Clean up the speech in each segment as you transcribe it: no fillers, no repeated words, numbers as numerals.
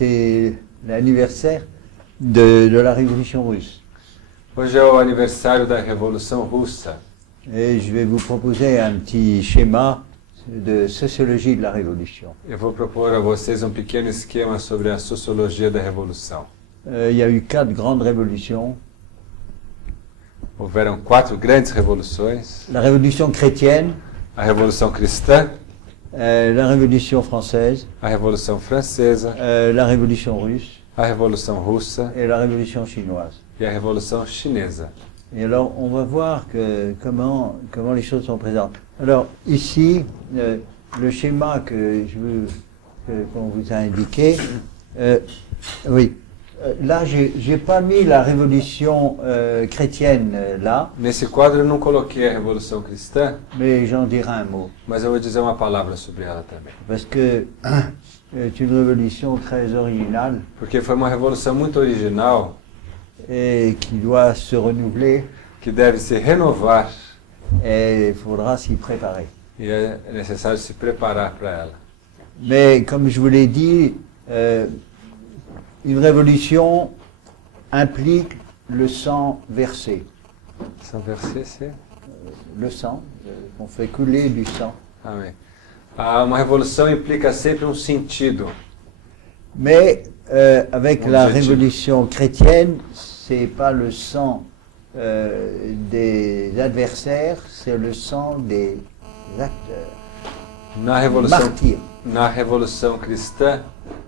c'est l'anniversaire de la Révolution russe. Hoje é o aniversário da Revolução Russa. Et je vais vous proposer un petit schéma de sociologie de la Révolution. Eu vou propor a vocês um pequeno esquema sobre a sociologia da Revolução. Il y a eu 4 grandes révolutions. Houveram 4 grandes revoluções. La Révolution chrétienne, A Revolução Cristã, la Révolution française, a Revolução Francesa, la Révolution russe a Revolução Russa et la Révolution chinoise. e a Revolução Chinesa. Et alors, on va voir comment les choses sont présentes. Alors, ici, le schéma que je veux qu'on vous a indiqué, oui, là, j'ai pas mis la révolution chrétienne là, Nesse quadro eu não coloquei a Revolução Cristã, mais j'en dirai un mot, mas eu vou dizer uma palavra sobre ela também. parce que c'est une révolution très originale Porque foi uma revolução muito original et qui doit se renouveler, que deve se renovar et il faudra s'y préparer. e é necessário se preparar para ela. Mais comme je vous l'ai dit, une révolution implique le sang versé. São verset, c'est? Le sang, on fait couler du sang. Amém. Uma revolução implica sempre um sentido. Mais avec la Objectif. révolution chrétienne, c'est pas le sang des adversaires, c'est le sang des acteurs, martyrs. Na revolução cristã,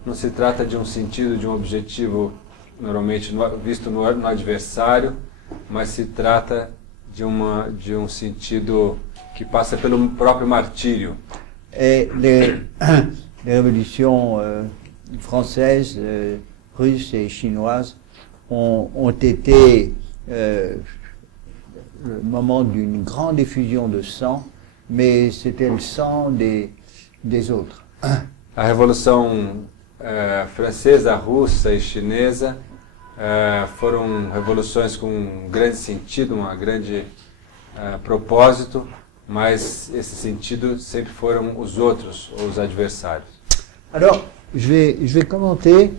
não se trata de um sentido, de um objetivo normalmente visto no adversário, mas se trata de um sentido que passa pelo próprio martírio. Et les révolutions françaises, russes et chinoises ont été le moment d'une grande effusion de sang, mais c'était le sang des autres. A revolução francesa, russa e chinesa foram revoluções com um grande sentido, um grande propósito, mas esse sentido sempre foram os outros, os adversários. Alors, je vais commenter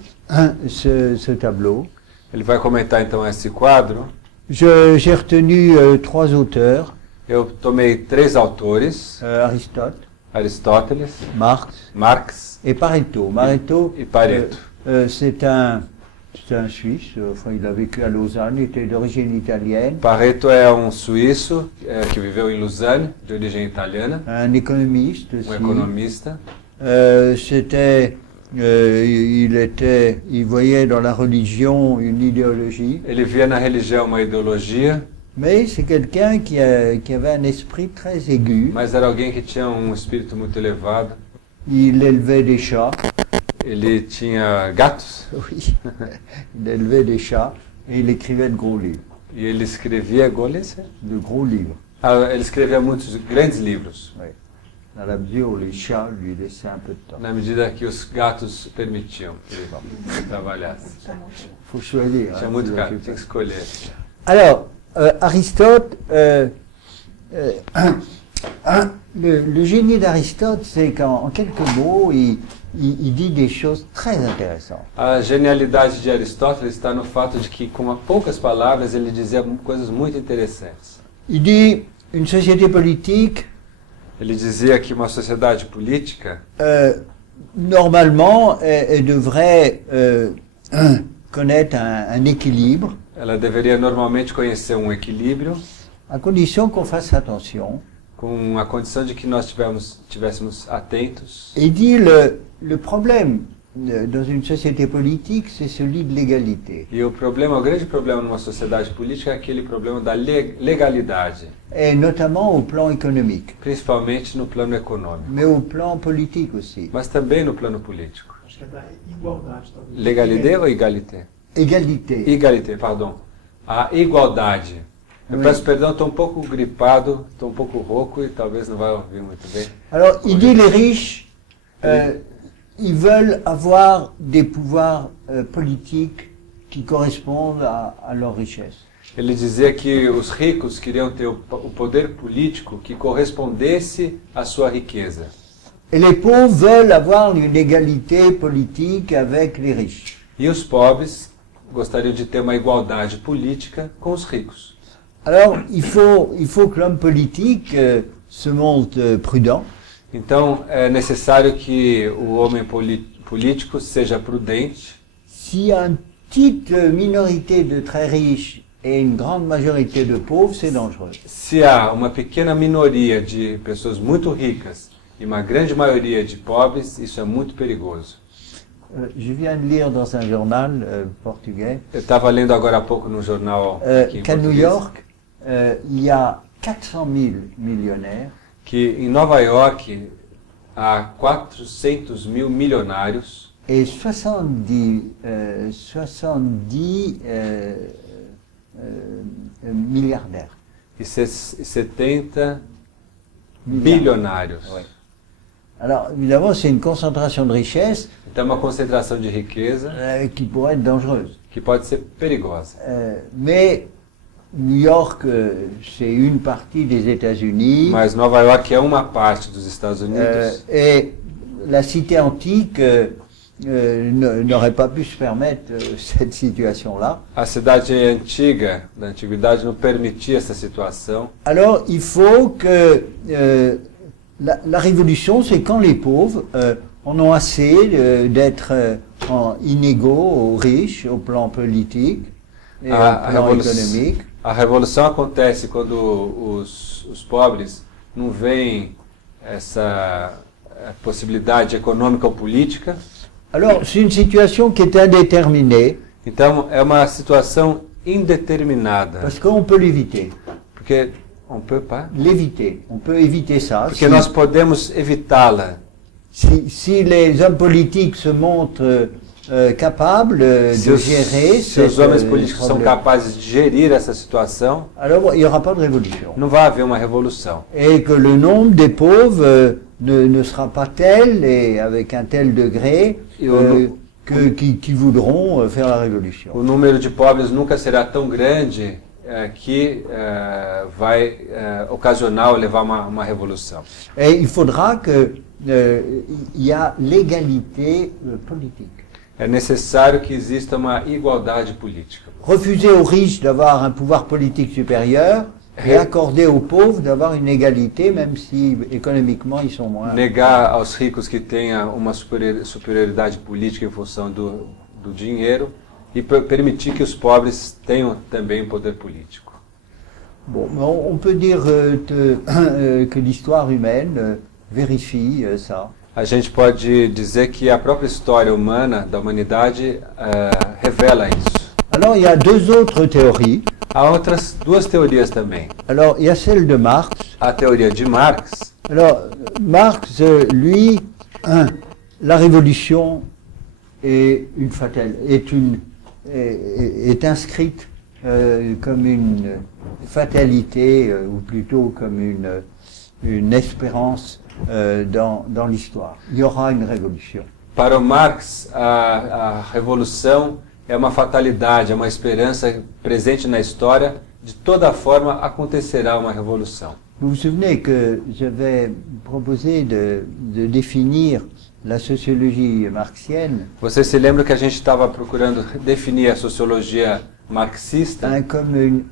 ce tableau. Ele vai comentar então esse quadro. J'ai retenu 3 auteurs, Eu tomei 3 autores, Aristote, Aristóteles, Marx et et Pareto. Pareto. C'est un Suisse, enfin il a vécu à Lausanne, il était d'origine italienne, Pareto é um suíço que viveu em Lausanne, de origem italiana, un économiste aussi. economista. Il voyait dans la religion une idéologie, Ele via na religião uma ideologia, mais c'est quelqu'un qui avait un esprit très aigu. mas era alguém que tinha um espírito muito elevado. Il élevait des chats, Ele tinha gatos oui, il élevait des chats et il écrivait de gros livres. e ele escrevia goles. De gros livres, Ele escrevia muitos grandes livros, oui. Dans la mesure où les chats lui laissaient un peu de temps. na medida que os gatos permitiam que ele trabalhasse. Faut choisir. Tinha hein, muito si gato, on tinha fait que escolher. Alors, Aristote, le génie d'Aristote, c'est qu'en quelques mots, il dit des choses très intéressantes. A genialidade de Aristóteles está no fato de que, com poucas palavras, ele dizia coisas muito interessantes. Il dit une société politique, Ele dizia que uma sociedade política, normalement, elle devrait connaître un équilibre, ela deveria normalmente conhecer um equilíbrio, à condition qu'on fasse attention. com a condição de que nós tivéssemos atentos. Et il dit le problème dans une société politique, c'est celui de l'égalité. E o grande problema numa sociedade política é aquele problema da legalidade, Et notamment au plan économique, principalmente no plano econômico, mais au plan politique aussi. mas também no plano político. Acho que é da igualdade, talvez. Legalité ou égalité? Égalité. Égalité, pardon. A igualdade. Eu Oui. peço perdão, estou um pouco gripado, estou um pouco rouco e talvez não vai ouvir muito bem. Alors, il dit les riches, ils veulent avoir des pouvoirs politiques qui correspondent à leur richesse. Ele dizia que os ricos queriam ter o poder político que correspondesse à sua riqueza. Et les pauvres veulent avoir une égalité politique avec les riches. E os pobres gostariam de ter uma igualdade política com os ricos. Alors, il faut que l'homme politique se montre prudent. Então, é necessário que o homem político seja prudente. S'il y a une petite minorité de très riches et une grande majorité de pauvres, c'est dangereux. Se há uma pequena minoria de pessoas muito ricas e uma grande maioria de pobres, isso é muito perigoso. Je viens de lire dans un journal portugais Eu estava lendo agora há pouco no jornal aqui em qu'à New português, York, il y a 400 000 millionnaires que em Nova York há 400 mil milionários et 70 milliardaires. e 70 Milliards. bilionários. Ouais. Alors, évidemment, c'est une concentration de richesse Então é uma concentração de riqueza qui pourrait être dangereuse. que pode ser perigosa. Mais New York, c'est une partie des États-Unis. Mas Nova York é uma parte dos Estados Unidos Et la cité antique n'aurait pas pu se permettre cette situation-là. a cidade antiga, da antiguidade, não permitia essa situação. Alors, il faut que la révolution, c'est quand les pauvres en ont assez d'être inégaux aux riches au plan politique et au plan économique. A revolução acontece quando os pobres não veem essa possibilidade econômica ou política. Alors, c'est une situation qui est indéterminée, Então, é uma situação indeterminada. parce qu'on peut l'éviter. Porque on peut pas. L'éviter. On peut éviter ça. Porque nós podemos evitá-la. Si les hommes politiques se montrent capables de gérer Se os homens políticos são problème, capazes de gerir essa situação, alors il n'y aura pas de révolution. não vai haver uma revolução. Et que le nombre des pauvres ne sera pas tel et avec un tel degré Et au- qui voudront faire la révolution. O número de pobres nunca será tão grande que vai ocasionar ou levar uma revolução. Et il faudra qu'il y a l'égalité politique. É necessário que exista uma igualdade política. Refuser aux riches d'avoir un pouvoir politique supérieur et accorder aux pauvres d'avoir une égalité, même si économiquement ils sont moins. Negar aos ricos que tenha uma superioridade política em função do dinheiro e permitir que os pobres tenham também poder político. Bon, mais on peut dire que l'histoire humaine vérifie ça. A gente pode dizer que a própria história humana, da humanidade, revela isso. Alors il y a deux autres théories. Há outras duas teorias também. Alors il y a celle de Marx. A teoria de Marx. Alors Marx, lui, la révolution est inscrite comme une fatalité, ou plutôt comme une espérance dans l'histoire. Il y aura une révolution. Para o Marx, a revolução é uma fatalidade, é uma esperança presente na história. De toda forma, acontecerá uma revolução. Vous vous souvenez que j'avais proposé de définir la sociologie marxienne Você se lembra que a gente estava procurando definir a sociologia marxista comme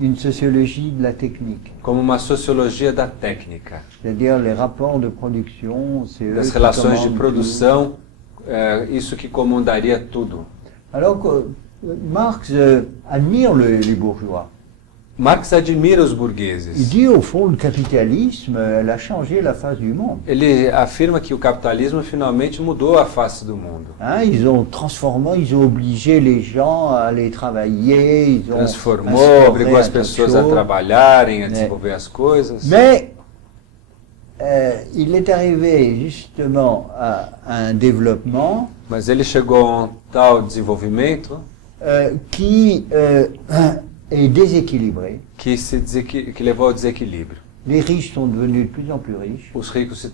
une sociologie de la technique, como uma sociologia da técnica, c'est-à-dire les rapports de production, c'est eux das qui relações de commandent produção, isso que comandaria tudo. tout. Alors que Marx admire les bourgeois. Marx admira os Il burgueses. dit au fond le capitalisme, elle a changé la face du monde. Ele afirma que o capitalismo finalmente mudou a face do mundo. Hein, ils ont transformé, ils ont obligé les gens à aller travailler, ils ont Transformou, instauré obrigou as un tas de pessoas a choses. trabalharem, a desenvolver as coisas. Mais il est arrivé justement à un développement Mas ele chegou a um tal desenvolvimento qui est déséquilibré. que levou ao desequilíbrio. Les riches sont devenus de plus en plus riches. Os ricos se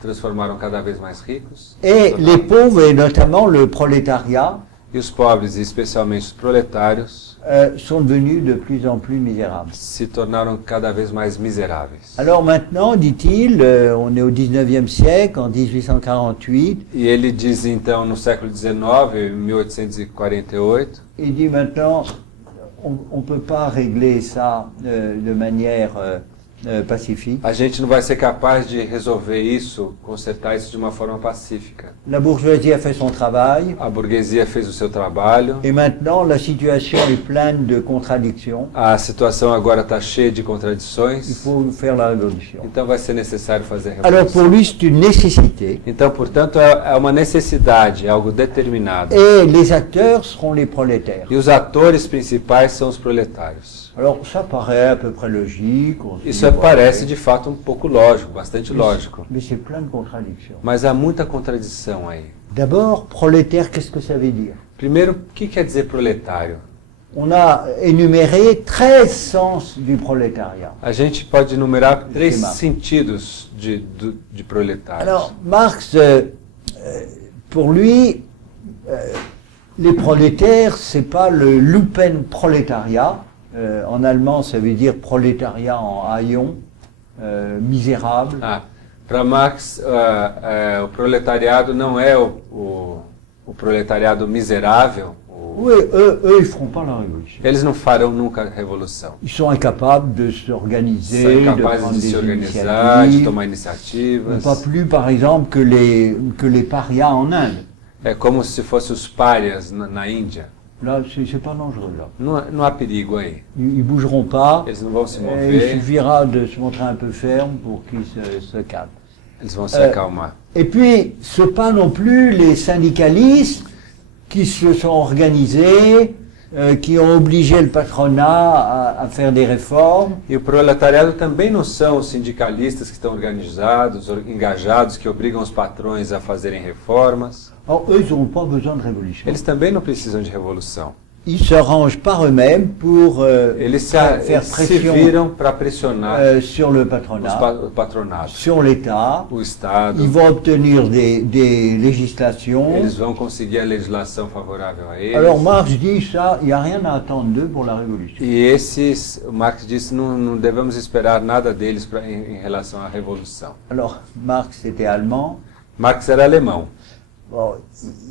transformaram cada vez mais ricos. Et les pauvres, et notamment le prolétariat, E os pobres, e especialmente os proletários, sont devenus de plus en plus misérables. se tornaram cada vez mais miseráveis. Alors maintenant, dit-il, on est au 19e siècle, en 1848, E ele diz então no século XIX, em 1848, il dit maintenant, on ne peut pas régler ça de manière pacifique. a gente não vai ser capaz de resolver isso, consertar isso de uma forma pacífica. La bourgeoisie a fait son travail, A burguesia fez o seu trabalho, et maintenant la situation est pleine de contradictions. a situação agora está cheia de Il contradições, faut faire la révolution. então vai ser necessário fazer Alors revolução. pour lui, c'est une nécessité. Então, portanto, é uma necessidade, é algo determinado. Et les acteurs seront les prolétaires. E os atores principais são os proletários. Alors ça paraît à peu près logique. On se Isso dit, parece ouais, de fato um pouco lógico, bastante lógico. mais c'est plein de contradictions. Mas há muita contradição aí. D'abord, prolétaire, qu'est-ce que ça veut dire? Primeiro, o que quer dizer proletário? On a énuméré 13 sens du prolétariat. A gente pode enumerar três Esquema. sentidos de proletários. Alors, Marx, pour lui, les prolétaires, c'est pas le Lupenprolétariat. En allemand, ça veut dire prolétariat en haillons, misérable. Para Marx, o proletariado não é o proletariado miserável. Oui, eux, ils feront pas la révolution. Eles não farão nunca a revolução. Ils sont incapables de São s'organiser, de incapazes prendre de des se organizar, de initiatives. tomar iniciativas. Pas plus, par exemple, que les parias en Inde. É como se fossem os párias na Índia. Là, c'est pas dangereux, là. Não há perigo aí. Ils bougeront pas. Eles não vão se Il mover, suffira de se montrer un peu ferme pour qu'ils se calment. eles vão se acalmar. Et puis, ce pas non plus les syndicalistes qui se sont organisés, qui ont obligé le patronat à faire des réformes. E o proletariado também não são os sindicalistas que estão organizados, engajados, que obrigam os patrões a fazerem reformas. Alors, eux, ils n'ont pas besoin de révolution. Eles também não precisam de revolução. Ils s'arrangent par eux-mêmes pour Eles faire se pression viram para pressionar sur le os patronat, patronatos, sur l'État. o Estado. Ils vont obtenir des législations. Eles vão conseguir a legislação favorável a eles. Alors Marx dit ça, il n'y a rien à attendre d'eux pour la révolution. E esses, o Marx disse, não devemos esperar nada deles em relação à revolução. Alors Marx était allemand. Marx era alemão. Bon,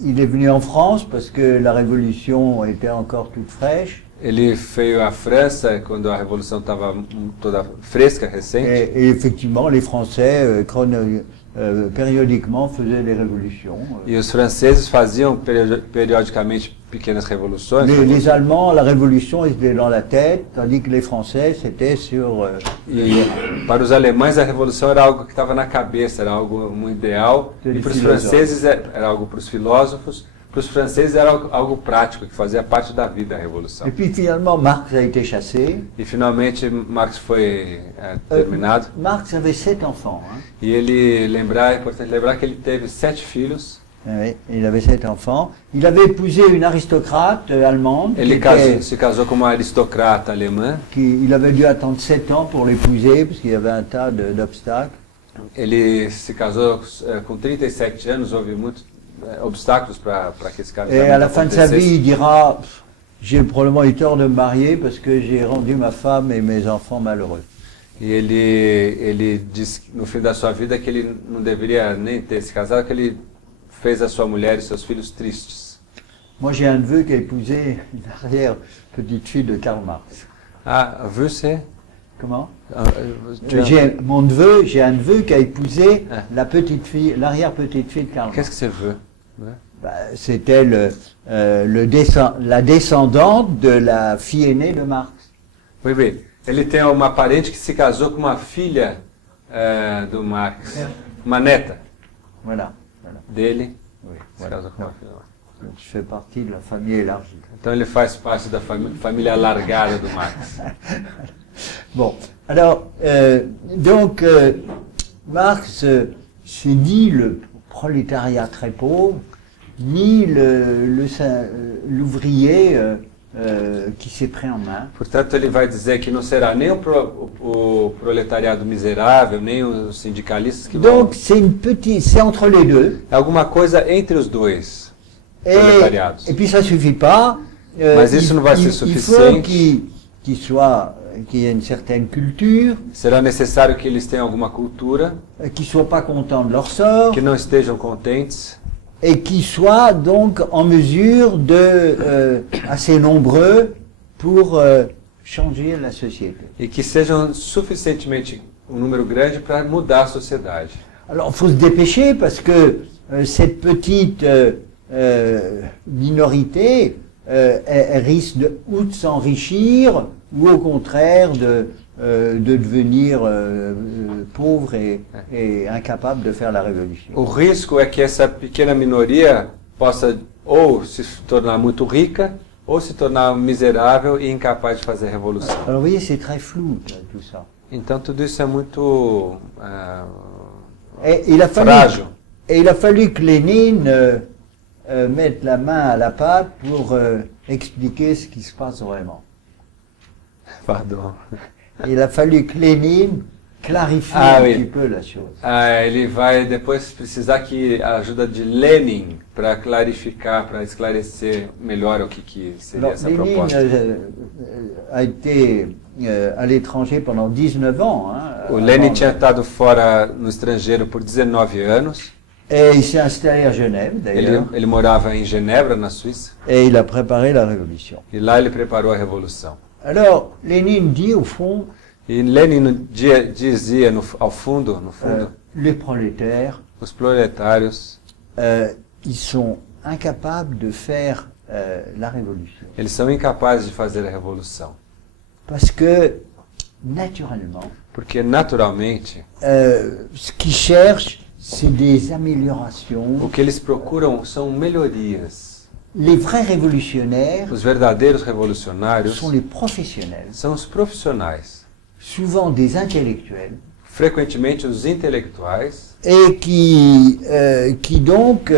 il est venu en France parce que la révolution était encore toute fraîche. Ele veio à França quando a revolução estava toda fresca, recente. Et effectivement, les Français, périodiquement, faisaient des révolutions. E os franceses faziam periodicamente pequenas revoluções. Les Allemands, la révolution, ils étaient dans la tête, tandis que les Français, c'était sur... E para os alemães a revolução era algo que estava na cabeça, era algo um ideal. E para os franceses era algo para os filósofos. Para os franceses era algo prático, que fazia parte da vida a revolução. Et puis finalement, Marx a été chassé. E finalmente Marx foi terminado. Marx avait 7 enfants. Hein. E ele é importante lembrar que ele teve 7 filhos. Oui, il avait 7 enfants. Il avait épousé une aristocrate allemande. Ele se casou com uma aristocrata alemã. Il avait dû attendre 7 ans pour l'épouser, parce qu'il y avait un tas d'obstacles. Ele se casou com 37 anos, houve muitos obstáculos para que esse casamento Et à la fin de sa vie, acontecesse. il dira, j'ai probablement eu tort de me marier parce que j'ai rendu ma femme et mes enfants malheureux. E ele diz no fim da sua vida que ele não deveria nem ter se casado, que ele fez a sua mulher e seus filhos tristes. Moi, j'ai un neveu qui a épousé une arrière-petite-fille de Karl Marx. Ah, você? Comment Tu as- J'ai un neveu qui a épousé Ah. la petite-fille, l'arrière-petite-fille de Karl Qu'est-ce Marx. que você veut? Bah, c'était la descendante de la fille aînée de Marx. Muito bem. Ele tem uma parente que se casou com uma filha do Marx, uma neta Voilà. dele. Oui, Se voilà. casou com uma filha. Je fais partie de la famille élargie. Então ele faz parte da família alargada do Marx. Bon, alors, donc, Marx, c'est ni le prolétariat très pauvre, ni l'ouvrier qui s'est pris en main. Portanto, ele vai dizer que não será nem o proletariado miserável, nem os sindicalistas que vão... Donc, c'est entre les deux. É alguma coisa entre os dois. proletariados. Et puis ça suffit pas. Mas isso não vai ser Il faut suficiente. qu'il y ait une certaine culture, Será necessário que eles tenham alguma cultura, qu'ils soient pas contents de leur sort, que não estejam contentes et qu'ils soient donc en mesure de assez nombreux pour changer la société. e que sejam suficientemente um número grande para mudar a sociedade. Alors il faut se dépêcher parce que cette petite minorité, elle risque ou de s'enrichir ou au contraire de devenir pauvre et incapable de faire la révolution. O risco é que essa pequena minoria possa ou se tornar muito rica ou se tornar miserável e incapaz de fazer a revolução. Alors vous voyez, c'est très flou tout ça. Então tudo isso é muito Et frágil. il a fallu que Lénine mette la main à la pâte pour expliquer ce qui se passe vraiment. Pardon. Il a fallu que Lénine clarifie Ah, un oui. petit peu la chose. Ele vai depois precisar que a ajuda de Lenin para clarificar, para esclarecer melhor o que seria Alors, essa Lénine proposta. a été à l'étranger pendant 19 ans. Hein, O Lenin avant- tinha estado fora no estrangeiro por 19 anos. Et il s'est installé à Genève, d'ailleurs, Ele morava em Genebra, na Suíça, et il a préparé la révolution. e lá ele preparou a revolução. Alors, Lénine dit, au fond, E Lenin dizia ao fundo, les prolétaires, os proletários, ils sont incapables de faire la révolution. eles são incapazes de fazer a revolução. Parce que, naturellement, Porque, naturalmente, ce qu'ils cherchent, c'est des améliorations. o que eles procuram são melhorias. Les vrais révolutionnaires Os verdadeiros revolucionários sont les professionnels, são os profissionais, souvent des intellectuels, frequentemente os intelectuais, et qui donc,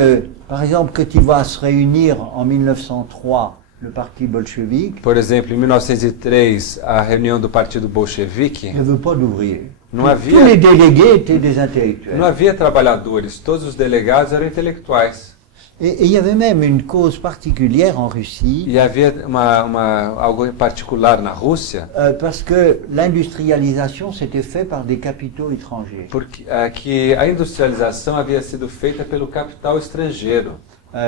par exemple, quand il va se réunir en 1903, le parti bolchevique, por exemplo, em 1903, a reunião do Partido Bolchevique, ne veut pas d'ouvriers. não Tous les havia, délégués étaient des intellectuels. não havia trabalhadores, todos os delegados eram intelectuais. Et il y avait même une cause particulière en Russie, E havia algo particular na Rússia, parce que l'industrialisation s'était faite par des capitaux étrangers. porque que a industrialização havia sido feita pelo capital estrangeiro.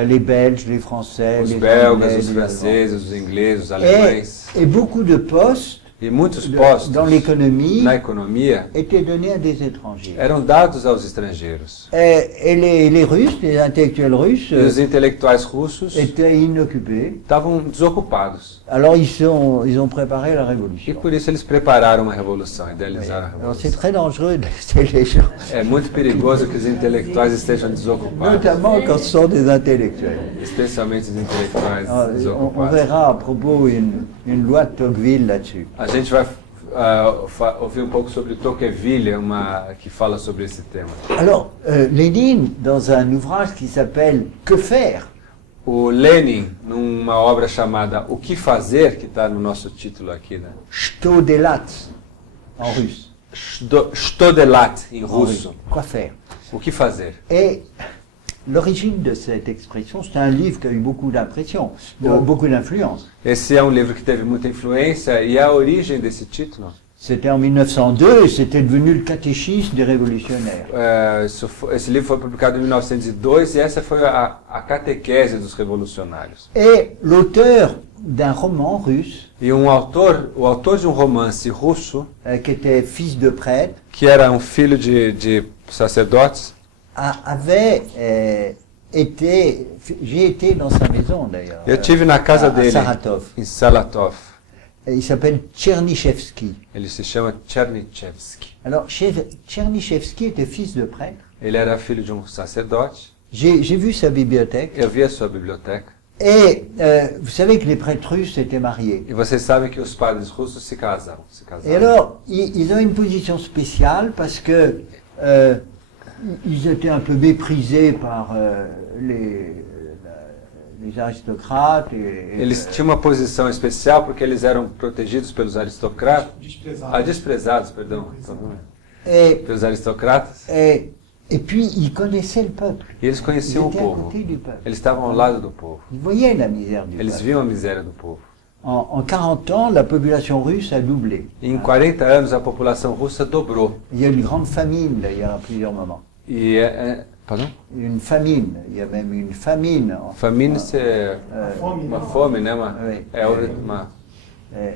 Les Belges, les Français, Os les belgas, Anglais, os les franceses, os ingleses, os Allemands. alemães. Et beaucoup de postes E muitos postos dans l'économie na economia étaient donnés à des étrangers. eram dados aos estrangeiros. Et les Russes, les intellectuels russes, E os intelectuais russos étaient inoccupés. estavam desocupados. Alors ils ont préparé la E révolution. por isso eles prepararam uma revolução, idealizaram a Alors c'est revolução. très dangereux de laisser les gens, É muito perigoso que os intelectuais estejam desocupados, notamment quand ce sont des intellectuels. especialmente os intelectuais Alors, on desocupados. verra à propos une loi de Tocqueville là-dessus. A gente vai ouvir um pouco sobre Tocqueville, que fala sobre esse tema. Alors, Lénine, dans un ouvrage qui s'appelle Que faire, O Lenin, numa obra chamada O que Fazer, que está no nosso título aqui, né? Что делать en russe. Что делать, em En russo. russe. Quoi faire. O que fazer. Et l'origine de cette expression, c'est un livre qui a eu beaucoup d'impression, beaucoup d'influence. Esse é um livro que teve muita influência e a origem desse título, C'était en 1902 et c'était devenu le catéchisme des révolutionnaires. esse livro foi publicado em 1902 e essa foi a catequese dos revolucionários. Et l'auteur d'un roman russe, E o autor de um romance russo, qui était fils de prêtre, que era um filho de sacerdotes, avait été, j'ai été dans sa maison d'ailleurs, eu tive na casa à dele, Saratov. em Saratov. Et il s'appelle Tchernyshevsky. Ele se chama Chernyshevsky. Alors, Tchernyshevsky était fils de prêtre. Ele era filho de um sacerdote. J'ai vu sa bibliothèque. Eu vi a sua biblioteca. Et vous savez que les prêtres russes étaient mariés. E vocês sabem que os padres russos se casaram. Et alors, ils ont une position spéciale parce que ils étaient un peu méprisés par les aristocrates. Eles tinham uma posição especial porque eles eram protegidos pelos aristocratas. Desprezado. Desprezados, perdão. Et, Pelos aristocratas. et Et puis, ils connaissaient le peuple. E eles Ils conheciam o étaient à povo. côté du peuple. Eles estavam ao lado do povo. Ils voyaient la misère du Eles peuple. viam a miséria do povo. En 40 ans, la population russe a doublé. E em 40 anos a população russa dobrou. Il y a une grande famine, d'ailleurs, à plusieurs moments. Pardon? Une famine. Il y a même une famine. Famine é Fome, uma né? fome, né? Oui. Uma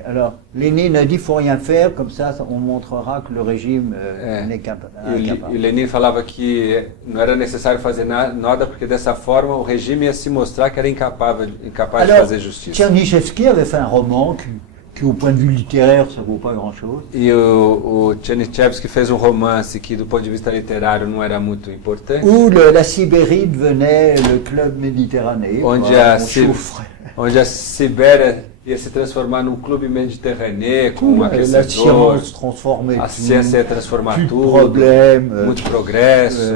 Alors, Lénine a dit, il faut rien faire, comme ça, on montrera que le régime n'est E incapable. Lenin falava que não era necessário fazer nada, porque dessa forma o regime ia se mostrar que era incapaz de Alors, fazer justiça. Tchernyshevsky avait fait un roman qui, au point de vue littéraire, ça vaut pas grand-chose. E o Tchernyshevsky fez um romance que, do ponto de vista literário, não era muito importante, Où la Sibérie devenait le club méditerranéen. onde Voilà, a, on Si- chauffe. onde a Sibéria ia se transformar num clube mediterrâneo, com La aquecedor, science transformait a tout, ciência ia transformar plus de tudo, problèmes, muito progresso,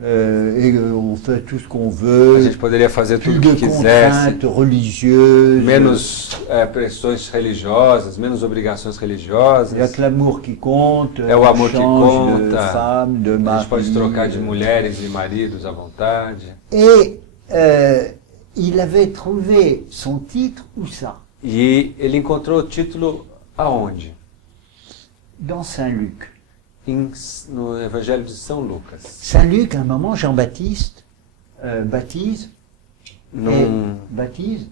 et on fait tout ce qu'on a veut, gente poderia fazer plus tudo o de que quisesse, contraintes religieuses, menos pressões religiosas, menos obrigações il n'y a religiosas. que l'amour qui compte, É o on amor que change de conta. femme, de A mari. gente pode trocar de mulheres e maridos à vontade. Et il avait trouvé son titre, où ça? E ele encontrou o título aonde? Dans Saint-Luc. No Evangelho de São Lucas. Saint-Luc, à un moment, Jean-Baptiste baptise, baptise,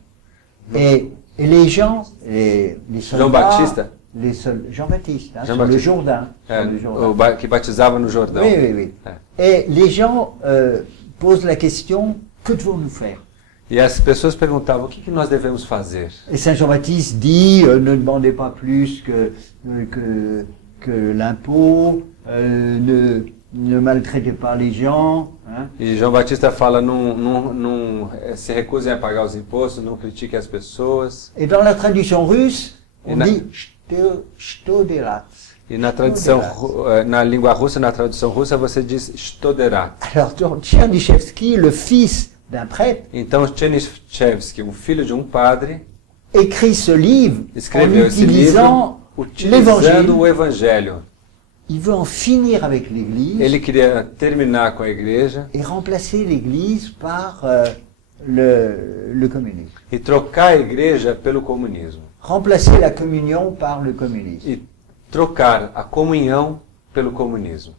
et les gens, les soldats, Jean-Baptiste? Jean-Baptiste, hein, sur Jean-Baptiste. le Jourdain. É, Sur le Jourdain. que batizava no Jordão. Oui, oui, oui. Et les gens posent la question, que devons-nous faire? E as pessoas perguntavam, o que nós devemos fazer? Et Saint Jean-Baptiste dit, ne demandez pas plus que l'impôt, ne maltraitez pas les gens. Hein. E João Batista fala, não se recusem a pagar os impostos, não critiquem as pessoas. Et dans la traduction russe, on Et na- dit Shtoderat. E na tradução, na língua russa, na tradução russa, você diz stoderat. Alors, donc, Tchernyshevsky, le fils d'un prêtre, Então, Tchernyshevsky, filho de padre, écrit ce livre en escreveu esse livro utilisant utilizando l'évangile. o Evangelho. Il veut en finir avec l'Église Ele queria terminar com a igreja et remplacer l'Église par le communisme. e trocar a igreja pelo comunismo. Remplacer la communion par le communisme. E trocar a comunhão pelo comunismo.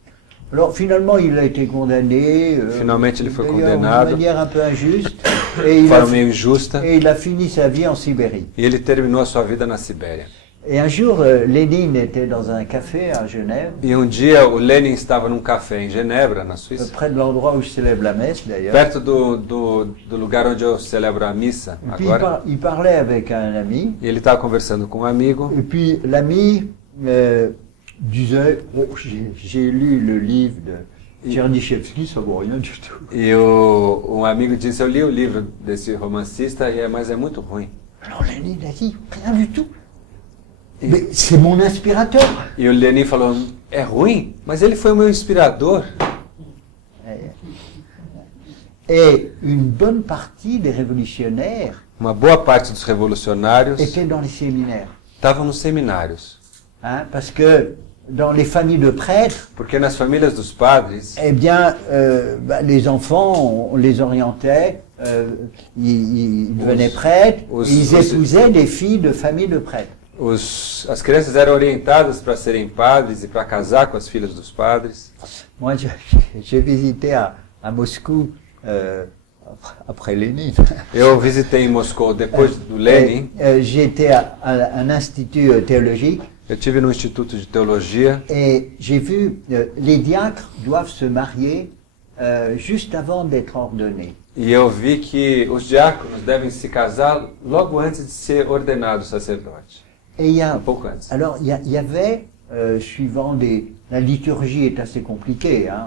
Alors finalement, il a été condamné, Finalmente, ele foi d'ailleurs, condenado. de manière un peu injuste, et De il, a, forma meio injusta. et il a fini sa vie en Sibérie. E ele terminou a sua vida na Sibéria. Et un jour, Lénine était dans un café à Genève, E dia o Lenin estava num café em Genebra, na Suíça, près de l'endroit où je célèbre la messe d'ailleurs. perto do lugar onde eu celebro a missa Et puis agora. il parlait avec un ami, E ele estava conversando com um amigo. et puis l'ami disait, oh, j'ai lu le livre de Tchernyshevsky, ça vaut rien du tout. E um amigo disse, eu li o livro desse romancista, mas é muito ruim. Alors Lénine a dit, rien du tout. Mais c'est mon inspirateur. E o Lenin falou, é ruim? Mas ele foi o meu inspirador. Et une bonne partie des révolutionnaires Uma boa parte dos revolucionários étaient dans les séminaires. estavam nos seminários. Hein, parce que dans les familles de prêtres, Porque nas famílias dos padres, eh bien, les enfants, on les orientait, ils devenaient prêtres, et ils épousaient des filles de familles de prêtres. as crianças eram orientadas para serem padres e para casar com as filhas dos padres. Moi, j'ai visité à Moscou après Lénine. Eu visitei em Moscou depois do Lenin. J'ai été à un institut théologique Eu tive no Instituto de Teologia et j'ai vu les diacres doivent se marier juste avant d'être ordonnés. e eu vi que os diáconos devem se casar logo antes de ser ordenado sacerdote. Et il y a, Pouco antes. alors il y avait, suivant la liturgie est assez compliquée, hein.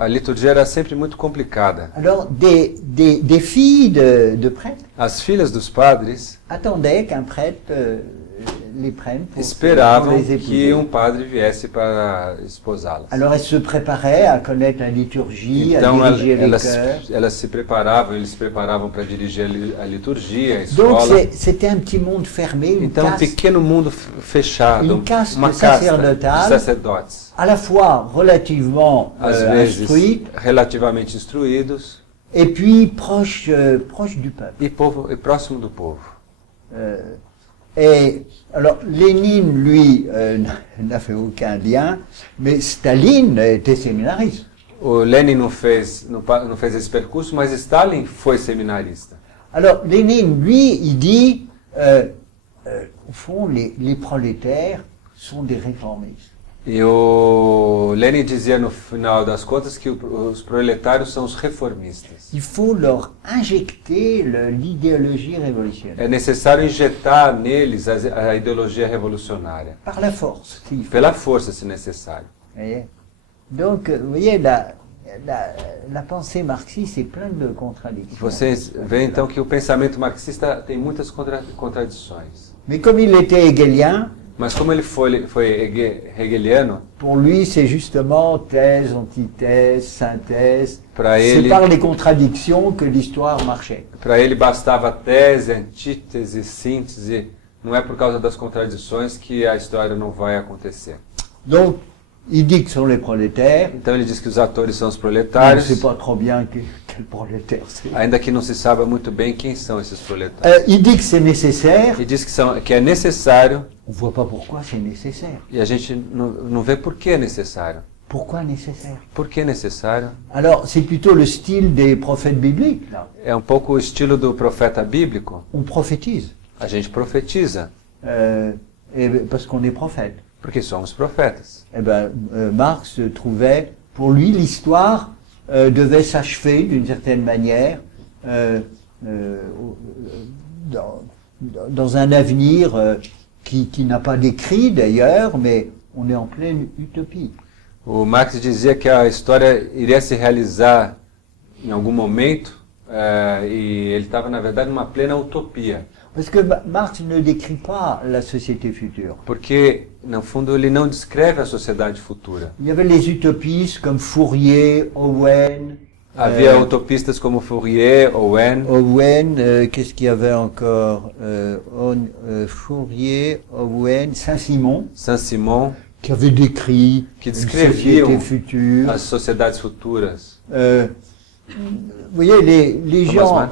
A liturgia era sempre muito complicada. Alors des filles de prêtres As filhas dos padres attendaient qu'un prêtre les prenne pour esperavam les épouser. que padre viesse para esposá-las. Alors elles se préparaient à connaître la liturgie, Então à diriger les elas chœurs. se preparavam, eles se preparavam para dirigir a liturgia, a Donc escola. c'était un petit monde fermé, une Então, um caste pequeno mundo fechado, Une caste uma sacerdotale. casta de sacerdotes, à la fois relativement às vezes instruite relativamente instruídos et puis proche du peuple. e próximo do povo. Et alors Lénine, lui, n'a fait aucun lien, mais Staline était séminariste. O Lenin não fez esse percurso, mas Stalin foi seminarista. Alors Lénine, lui, il dit, au fond, les prolétaires sont des réformistes. E o Lenin dizia no final das contas que os proletários são os reformistas. Il faut leur injecter l'idéologie révolutionnaire, É necessário injetar neles a ideologia revolucionária, par la force. s'il faut. pela força, se necessário. Vous voyez. Donc, vous voyez, la pensée marxiste est pleine de contradictions. Vocês veem então que o pensamento marxista tem muitas contradições. Mais comme il était hegelien, Mas como ele foi hegeliano, pour lui, c'est justement thèse, antithèse, synthèse. Para C'est ele- par les contradictions que l'histoire marchait. para ele bastava tese, antítese, síntese. Não é por causa das contradições que a história não vai acontecer. Donc, il dit que ce sont les prolétaires. Então ele diz que os atores são os On ne proletários, sait pas trop bien quel prolétaire c'est. ainda que não se saiba muito bem quem são esses proletários. Il dit que c'est nécessaire. E diz que é necessário, On ne voit pas pourquoi c'est nécessaire. e a gente não vê por que é necessário. Pourquoi nécessaire? Por que é necessário? Alors, c'est plutôt le style des prophètes bibliques, là. É um pouco o estilo do profeta bíblico. On prophétise. A gente profetiza, Parce qu'on est prophète. porque somos profetas. Eh ben, Marx trouvait, pour lui, l'histoire devait s'achever d'une certaine manière dans un avenir qui n'a pas d'écrit d'ailleurs, mais on est en pleine utopie. O Marx dizia que a história iria se realizar em algum momento, e ele estava, na verdade, numa plena utopia. Parce que Marx ne décrit pas la société future. Porque, no fundo, ele não descreve a sociedade futura. Il y avait les utopistes comme Fourier, Owen. Havia utopistas como Fourier, Owen, Qu'est-ce qu'il y avait encore Fourier, Owen, Saint-Simon, Saint-Simon, qui avait décrit que une descreviam société future. as sociedades futuras. Vous voyez, les Thomas gens, Mann.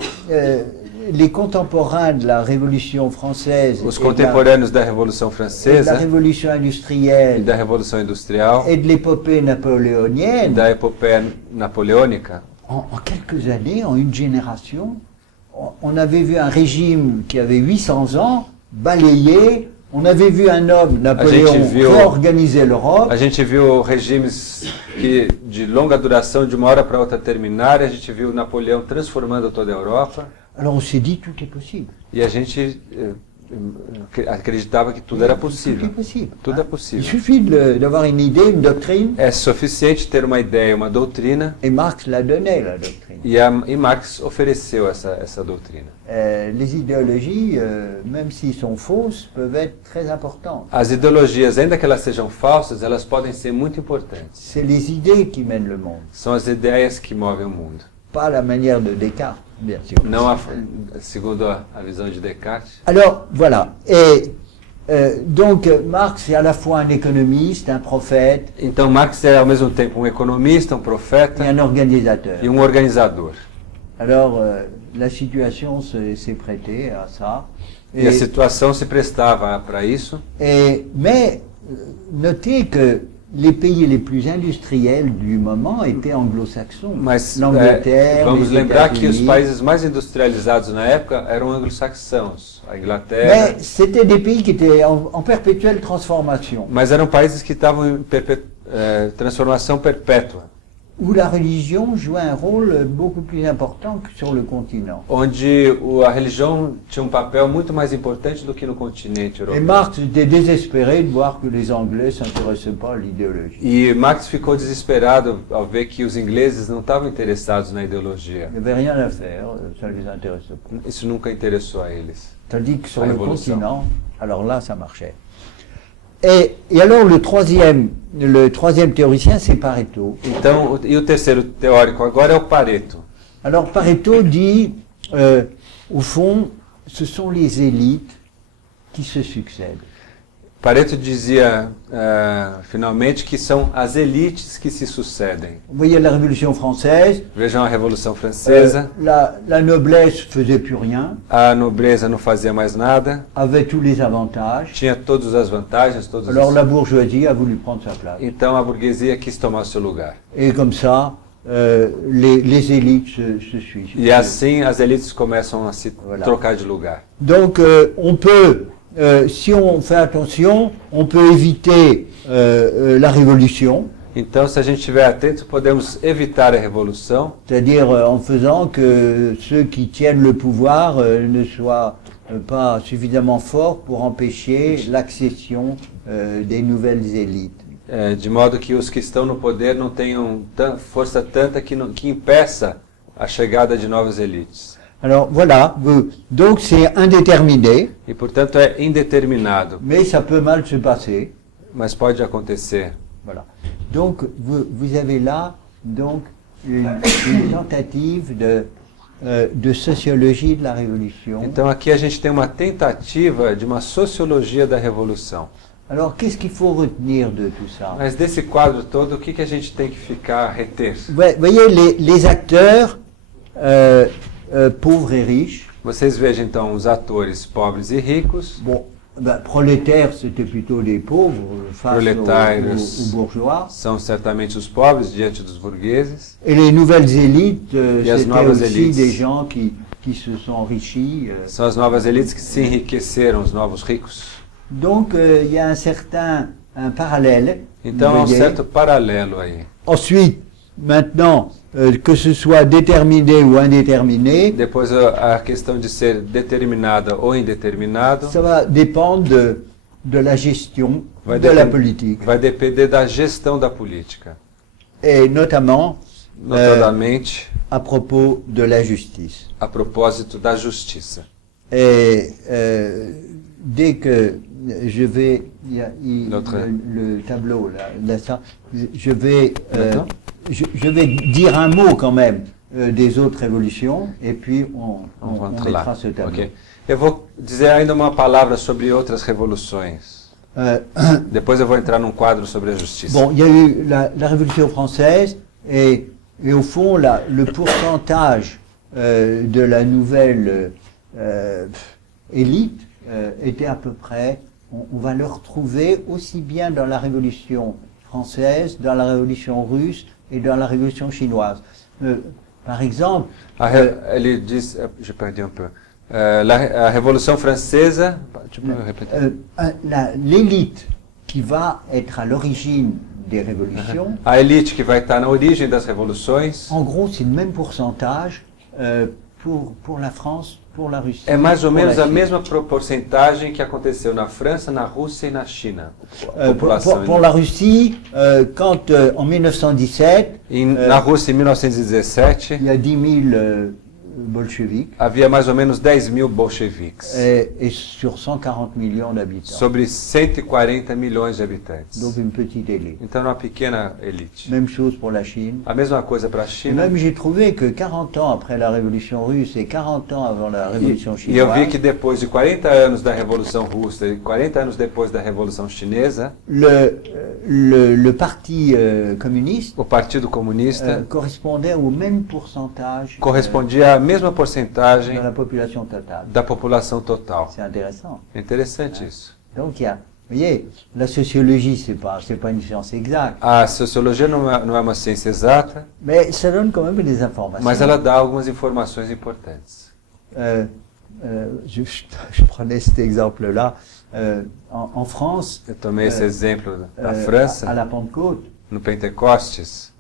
les contemporains de la Révolution française Os et de la- contemporâneos da Revolução et de la Francesa Révolution e industrielle da Revolução Industrial et de l'épopée e napoléonienne, da epopeia napoleônica, en quelques années, en une génération, on avait vu un régime qui avait 800 ans balayé. On avait vu un homme, Napoléon, viu- réorganiser l'Europe. a gente viu regimes que de longa duração, de uma hora para outra terminar, a gente viu Napoleão transformando toda a Europa, Alors on s'est dit tout est possible. e a gente acreditava que tudo era Tout est possível. possible. Tudo é Il possível. suffit d'avoir une idée, une doctrine, É suficiente ter uma ideia, uma doutrina, et Marx la donnait, la doctrine. e Marx ofereceu essa doutrina. Les idéologies, même s'ils sont fausses, peuvent être très importantes. As ideologias, ainda que elas sejam falsas, elas podem ser muito importantes. C'est les idées qui mènent le monde, São as ideias que movem o mundo. pas la manière de Descartes, bien sûr. Não segundo a visão de Descartes. Alors, voilà. Et donc, Marx est à la fois un économiste, un prophète Então Marx é ao mesmo tempo um economista, um et profeta un organisateur. e um organizador. Alors, la situation s'est prêtée à ça. E a situação se prestava para isso. Mais notez que les pays les plus industriels du moment étaient anglo-saxons. Mas L'Angleterre, vamos les lembrar que os États-Unis. países mais industrializados na época eram anglo-saxãos. A Inglaterra. Mais c'était des pays qui étaient en perpétuelle transformation, Mas eram países que estavam em transformação perpétua. où la religion jouait un rôle beaucoup plus important que sur le continent. onde a religião tinha papel muito mais importante do que no continente Et europeu. Marx était désespéré de voir que les Anglais ne s'intéressaient pas à l'idéologie. E Marx ficou desesperado ao ver que os ingleses não estavam interessados na ideologia. Il n'y avait rien à faire, ça ne les intéressait pas. Isso nunca interessou a eles. Tandis que sur La le révolution. continent, alors là, ça marchait. Et alors le troisième théoricien, c'est Pareto. Então, e o terceiro teórico agora é o Pareto. Alors Pareto dit, au fond, ce sont les élites qui se succèdent. Pareto dizia, finalmente, que são as elites que se sucedem. Vous voyez la Révolution française, Vejam a Revolução Francesa, la noblesse faisait plus rien, a nobreza não fazia mais nada, avait tous les avantages. tinha todas as vantagens, todos Alors os... la bourgeoisie a voulu prendre sa place. Então a burguesia quis tomar o seu lugar. Et comme ça, les élites se suivent. E assim as elites começam a se Voilà. trocar de lugar. Donc on peut, si on fait attention, on peut éviter la révolution, Então, se a gente estiver atento, podemos evitar a revolução, c'est-à-dire en faisant que ceux qui tiennent le pouvoir ne soient pas suffisamment forts pour empêcher l'accession des nouvelles élites. de modo que os que estão no poder não tenham força tanta que impeça a chegada de novas elites. Alors voilà, donc c'est indéterminé, E, portanto, é indeterminado, mais ça peut mal se passer. mas pode acontecer. Voilà. Donc vous avez là donc une tentative de sociologie de la révolution. Então, aqui a gente tem uma tentativa de uma sociologia da revolução. Alors qu'est-ce qu'il faut retenir de tout ça? Mas desse quadro todo, o que a gente tem que reter? Vous voyez les acteurs pauvres et riches. Vocês vejam, então, os atores pobres e ricos. Bon, prolétaires, c'était plutôt les pauvres face aux bourgeois. São certamente os pobres diante dos burgueses. Et les nouvelles élites, as c'était novas aussi élites. des gens qui se sont enrichis. São as novas elites que se enriqueceram, os novos ricos. Donc il y a un parallèle. Então há vous um voyez. certo paralelo aí. Ensuite, maintenant, que ce soit déterminé ou indéterminé, Depois a questão de ser determinada ou indeterminado ça va dépendre de la gestion vai, de la depend- politique. vai depender da gestão da política. Et notamment Notadamente, à propos de la justice. a propósito da justiça. Et dès que je vais, Notre- le tableau là, ça, je vais D'accord. je vais dire un mot quand même des autres révolutions, et puis on Vamos mettra lá. ce tableau. Ok. Eu vou dizer ainda uma palavra sobre outras revoluções. Depois eu vou entrar num quadro sobre a justiça. Bon, il y a eu la Révolution française, et au fond, le pourcentage de la nouvelle élite était à peu près, on va le retrouver aussi bien dans la Révolution française, dans la Révolution russe et dans la Révolution chinoise. Par exemple, Ele diz, je perdi un peu. A Revolução Francesa, tu peux répéter? l'élite qui va être à l'origine des révolutions, A elite que vai estar na origem das revoluções en gros, c'est le même pourcentage pour la France, pour la Russie. é mais ou pour menos la a Chine. mesma porcentagem que aconteceu na França, na Rússia e na China. A população. Pour la Russie, quand en 1917, Na Rússia, em 1917, il y a 10 000 bolcheviques havia mais ou menos 10.000 bolcheviques, et sur 140 millions d'habitants. sobre 140 milhões de habitantes. Donc une petite élite. Então, uma pequena elite. Même chose pour la Chine. A mesma coisa para a Et China. même j'ai trouvé que 40 ans après la révolution russe et 40 ans avant la révolution E eu vi chinoise, que depois de 40 anos da Revolução Russa e 40 anos depois da Revolução Chinesa, le parti communiste o Partido Comunista correspondait au même pourcentage correspondia à mesma porcentagem de la population totale. da população total. C'est intéressant. É interessante isso. Donc il y a, vous voyez, la sociologie c'est pas une science exacte, A sociologia não é uma ciência exata, mais ça donne quand même des informations. mas ela dá algumas informações importantes. Je prenais cet exemple-là. En France, Eu tomei esse exemplo da à França, la Pentecôte, no Pentecostes,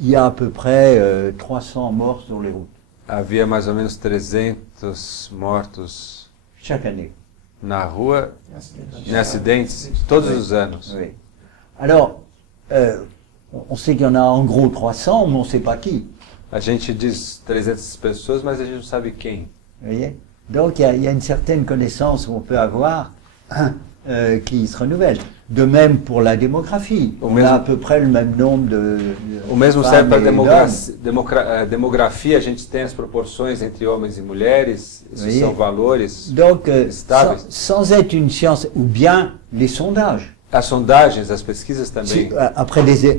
il y a à peu près 300 morts sur les routes havia mais ou menos 300 mortos chaque année. na rua Acidente. em acidentes todos os anos. Oui. Alors, on sait qu'il y en a en gros 300, mais on ne sait pas qui. A gente diz 300 pessoas, mas a gente não sabe quem. Vous voyez? Donc il y a une certaine connaissance qu'on peut avoir qui se renouvelle. De même pour la démographie. Au On mesmo- a à peu près le même nombre de O mesmo femmes serve para et d'hommes. demografia, a gente tem as proporções entre homens e mulheres, esses Oui. são valores. Donc, Estáveis. sans être une science, ou bien les sondages, As sondagens, as pesquisas também,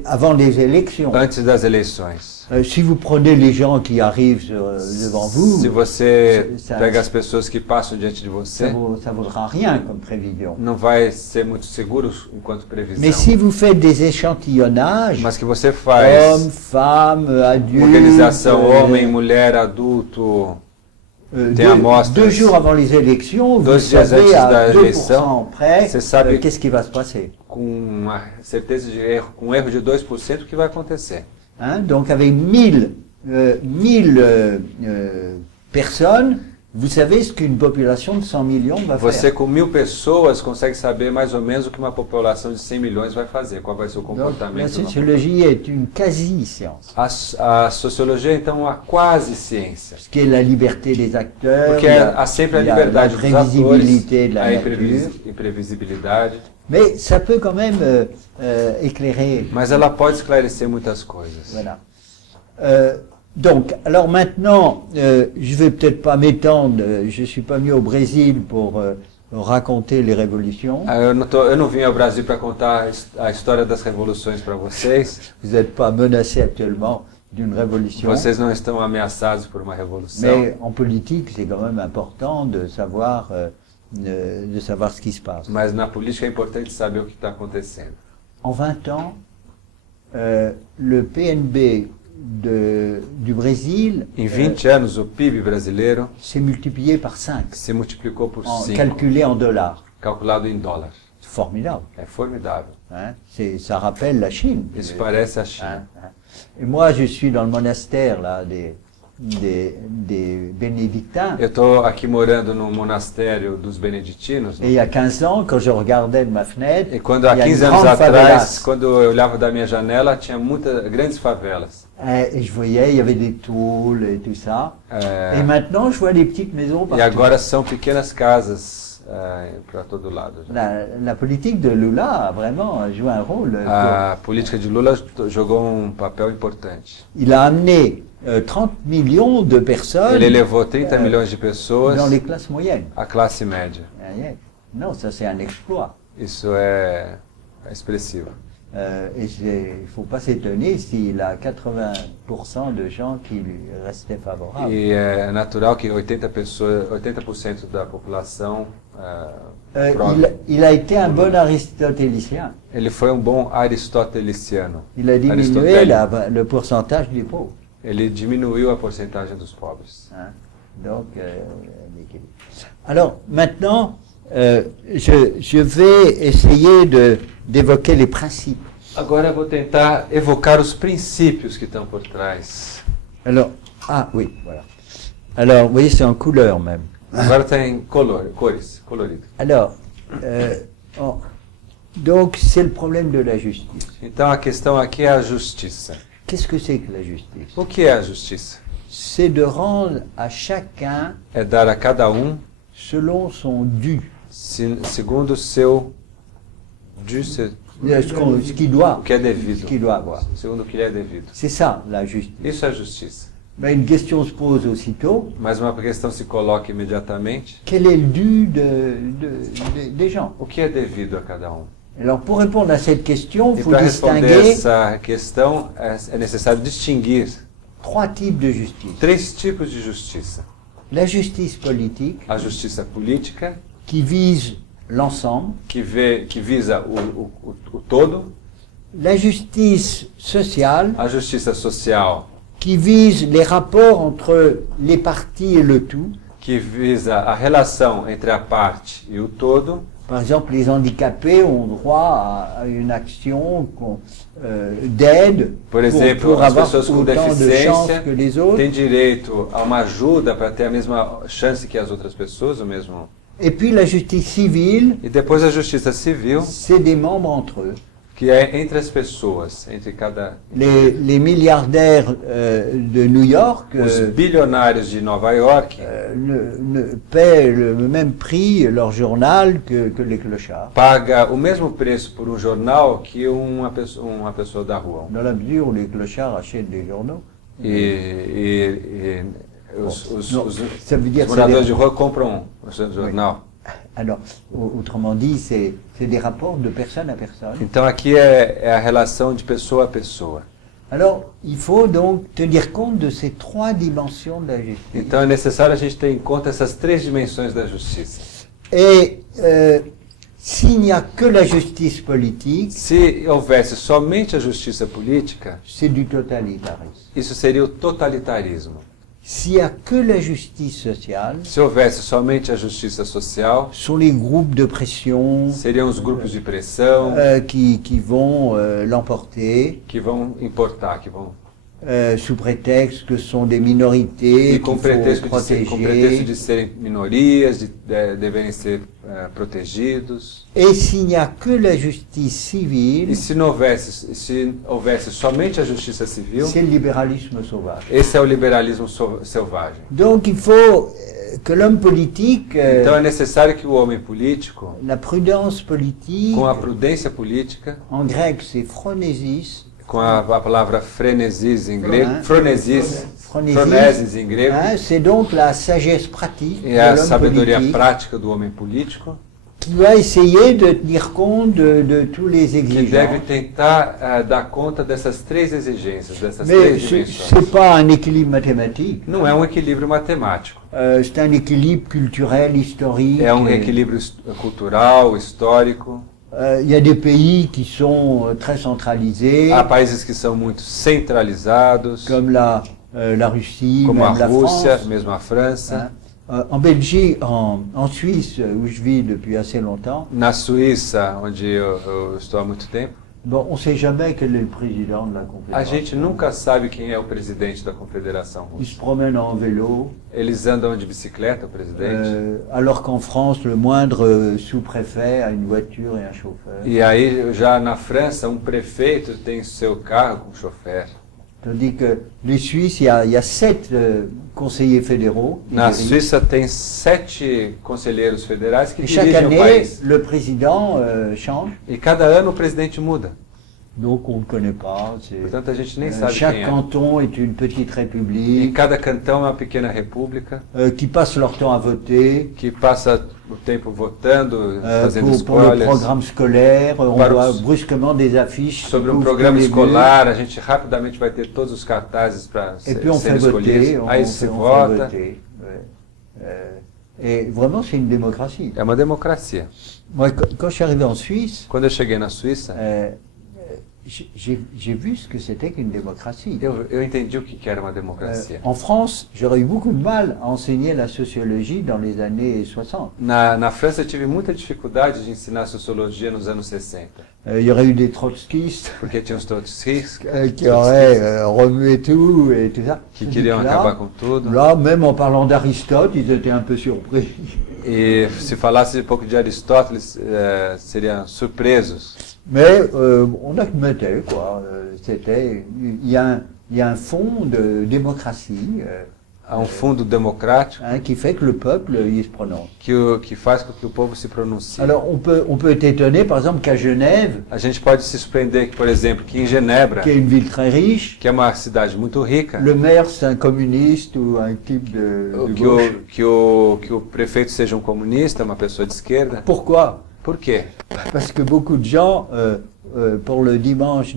avant les élections. antes das eleições. Si vous prenez les gens qui arrivent devant vous, Se você ça- pega as pessoas que passam diante de ça você, ça vaudra rien comme prévision. não vai ser muito seguro enquanto previsão. Mais si vous faites des échantillonnages, Mas que você faz hommes, femmes, adultes, organização homem, mulher, adulto, tem amostras. 2 jours avant les élections, vous 2 dias savez antes à da 2% eleição, près você sabe- qu'est-ce qui va se passer. com uma certeza de erro, com um erro de 2%, o que vai acontecer? Hein, donc avec 1000 personnes, vous savez ce qu'une population de 100 millions va Você faire. com 1000 pessoas consegue saber mais ou menos o que uma população de 100 milhões vai fazer, qual vai ser o Donc comportamento. la de uma sociologie est une quasi-science. A sociologia, então, é uma quase ciência. Ce qui est la liberté des acteurs, Porque há sempre a il y a liberdade la dos atores, prévisibilité de la a nature. imprevisibilidade, Mais ça peut quand même éclairer. mas ela pode esclarecer muitas coisas. Voilà. Donc, alors maintenant, je vais peut-être pas m'étendre, je suis pas venu au Brésil pour raconter les révolutions. Eu não vim ao Brasil para contar a história das revoluções para vocês. Vous n'êtes pas menacé actuellement d'une révolution. Vocês não estão ameaçados por uma revolução. Mais en politique, c'est quand même important de savoir ce qui se passe. Mas na política é importante saber o que está acontecendo. En 20 ans, le PNB du Brésil Em 20 anos, o PIB brasileiro s'est multiplié par 5, se multiplicou por 5, calculé en dollars. calculado em dólar. C'est formidable. É formidável. Hein. Ça rappelle la Chine. Isso parece a China. Hein. Et moi, je suis dans le monastère là, des bénédictins. Eu estou aqui morando no monastério dos beneditinos. Et il y a 15 ans, quand je regardais de ma fenêtre, E quando há il y a une 15 anos grande atrás, favelas. quando eu olhava da minha janela, tinha muitas grandes favelas. Et je voyais, il y avait des tôles et tout ça. É, Et maintenant, je vois des petites maisons e partout. agora são pequenas casas para todo lado. La politique de Lula a vraiment joué un rôle. A política de Lula jogou um papel importante. Il a amené 30 millions de personnes Ele elevou 30 milhões de pessoas dans les classes moyennes. à classe média. Non, ça c'est un exploit. Isso é expressivo. Et il ne faut pas s'étonner s'il a 80% de gens qui lui restaient favorables. E é natural que 80% da população Il a été un bon aristotélicien. ele foi um bom aristoteliciano. Il a diminué Aristotélico. le pourcentage des pauvres. Ele diminuiu a porcentagem dos pobres. Hein. Donc, l'équilibre. Alors, maintenant, je vais essayer d'évoquer les principes. Agora eu vou tentar evocar os princípios que estão por trás. Alors, oui, voilà. Alors, vous voyez, c'est en couleur même. Agora tem cores, colorido. Alors, donc, c'est le problème de la justice. Então a questão aqui é a justiça. Qu'est-ce que c'est que la justice? O que é a justiça? C'est de rendre à chacun É dar a cada selon son dû. segundo o seu Ce qu'il doit, o que é devido. ce qu'il doit avoir. Segundo o que lhe é devido. C'est ça, la justice. Isso é justiça. Mais une question se pose aussitôt. Mas uma questão se coloca imediatamente. Quel est le dû des gens? O que é devido a cada Alors, pour répondre à cette question, il E faut para responder distinguer essa questão, é necessário distinguir 3 types de justice. 3 tipos de justiça. La justice politique, A justiça política, qui vise l'ensemble. que visa o todo. La justice sociale, A justiça social, qui vise les rapports entre les partis et le tout. que visa a relação entre a parte e o todo. par exemple, les handicapés ont droit à une action d'aide Por exemplo, pour as avoir pessoas com autant de chances deficiência que les autres. têm direito a uma ajuda para ter a mesma chance que as outras pessoas, o mesmo. Et puis la justice civile, E depois a justiça civil, c'est des membres entre eux. que é entre as pessoas, entre cada. Les milliardaires de New York Os bilionários de Nova York ne paient le même prix leur journal que les clochards, paga o mesmo preço por um jornal que uma pessoa da rua. dans la mesure où les clochards achètent des journaux. E Non, os ça veut dire moradores de rua compram o seu jornal. Alors, autrement dit, c'est des rapports de personne à personne. Então aqui é a relação de pessoa a pessoa. Alors, il faut donc tenir compte de ces trois dimensions de la justice. Então é necessário a gente ter em conta essas três dimensões da justiça. Et s'il n'y a que la justice politique, Se houvesse somente a justiça política, c'est du totalitarisme. isso seria o totalitarismo. S'il n'y a que la justice sociale, Se houvesse somente a justiça social, sont les groupes de pression seriam os grupos de pressão qui vont l'emporter que vão importar, que vão sous prétexte que ce sont des minorités e com qu'il faut pretexto protéger. de serem minorias, de deverem ser protegidos. Et s'il n'y a que la justice civile, E se houvesse somente a justiça civil, c'est le libéralisme sauvage. esse é o liberalismo selvagem. Donc il faut que l'homme politique, Então é necessário que o homem político, la prudence politique, com a prudência política, en grec c'est phronesis, com a palavra frenesis em grego, Hein? phronesis em grego, hein, c'est donc la sagesse pratique é a de l'homme sabedoria politique prática do homem político, qui va essayer de tenir compte de tous les que deve exigences. tentar dar conta dessas três exigências, dessas Mais três ce dimensões. n'est pas un équilibre mathématique, Não é um equilíbrio matemático, c'est un équilibre culturel, historique. é um equilíbrio cultural, histórico. Il y a des pays qui sont très centralisés, Há países que são muito centralizados, comme la Russie, como a même la Rússia, France. mesmo a França. En Belgique, en Suisse, où je vis depuis assez longtemps, Na Suíça, onde eu estou há muito tempo, bon, on ne sait jamais quel est le président de la a Confédération. gente nunca sabe quem é o presidente da Confederação Il Russa. se promène en vélo, Eles andam de bicicleta, o presidente. alors qu'en France, le moindre sous-préfet a une voiture et un chauffeur. E aí, já na França, um prefeito tem seu carro com chofer. Tandis que les Suisses, il y a 7 conseillers fédéraux. qui Na dirigent. Suíça tem 7 conselheiros federais que Et chaque dirigem o année, país. le président change. E cada ano o presidente muda. Donc on ne connaît pas. Portanto, a gente nem sabe Chaque quem é. canton est une petite E république cada cantão é uma pequena república qui passe leur temps à voter. que passa o tempo votando, fazendo Pour le escolhas. programme scolaire, on Para voit os- brusquement des affiches. Sobre um couvrent programa tous les lieux. escolar, a gente rapidamente vai ter todos os cartazes para Et puis on fait serem voter. escolhidos. Aí se on fait vota. voter. Et vraiment, c'est une démocratie. É uma democracia. Moi, quand je suis arrivé en Suisse, Quando eu cheguei na Suíça, j'ai vu ce que c'était qu'une démocratie. eu entendi o que era uma democracia. En France, j'aurais eu beaucoup de mal à enseigner la sociologie dans les années 60. Na França eu tive muita dificuldade de ensinar sociologia nos anos 60, Il y aurait eu des trotskistes porque tinha os trotskistas qui auraient remué tout et tout ça. que queriam Là, acabar com tudo. là, même en parlant d'Aristote, ils étaient un peu surpris. E se falasse um pouco de Aristóteles, seriam surpresos. Mais on admettait, quoi. Il y a un fond de démocratie Há um fundo democrático qui fait que le peuple il se prononce. que faz com que o povo se pronuncie. Alors on peut être étonné, par exemple, qu'à Genève, A gente pode se surpreender que, por exemplo, que em Genebra, qui est une ville très riche, que é uma cidade muito rica, le maire c'est un communiste ou un type de gauche. que o prefeito seja um comunista, uma pessoa de esquerda. Pourquoi? Por quê? Parce que beaucoup de gens pour le dimanche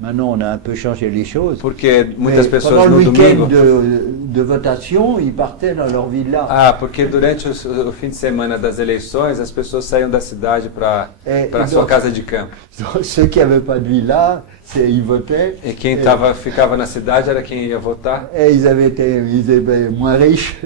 maintenant on a un peu changé les choses. Porque Mais muitas pendant pessoas le no week-end domingo... de votation, ils partaient dans leur villa. Ah, porque durante o fim de semana das eleições, as pessoas saíam da cidade para sua donc, casa de campo. donc, ceux qui n'avaient pas de villa, ils votaient. E quem ficava na cidade era quem ia votar. Et ils étaient moins riches.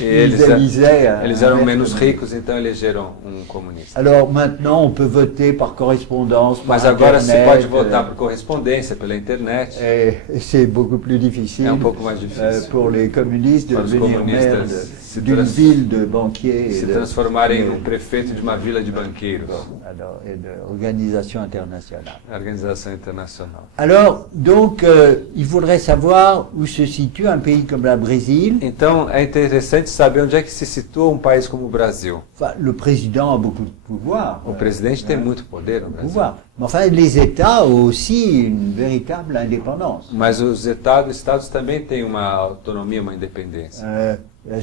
Eles eram menos ricos, então elegeram comunista. Alors maintenant, on peut voter par correspondance, par Mas agora se internet, pode votar por correspondência, pela internet. Et c'est beaucoup plus difficile É pouco mais difícil pour les communistes de para os devenir maire comunistas d'une ville de banquiers se transformarem num prefeito de uma vila de banqueiros. Alors, et d'organisation internationale. Organização internacional. Alors, donc, il faudrait savoir où se situe un pays comme le Brésil. Então é interessante saber onde é que se situa país como o Brasil. Enfin, le président a beaucoup de pouvoir. O presidente tem muito poder no Brasil. Pouvoir. Mais enfin, les États ont aussi une véritable indépendance. Mas os estados também têm uma autonomia, uma independência.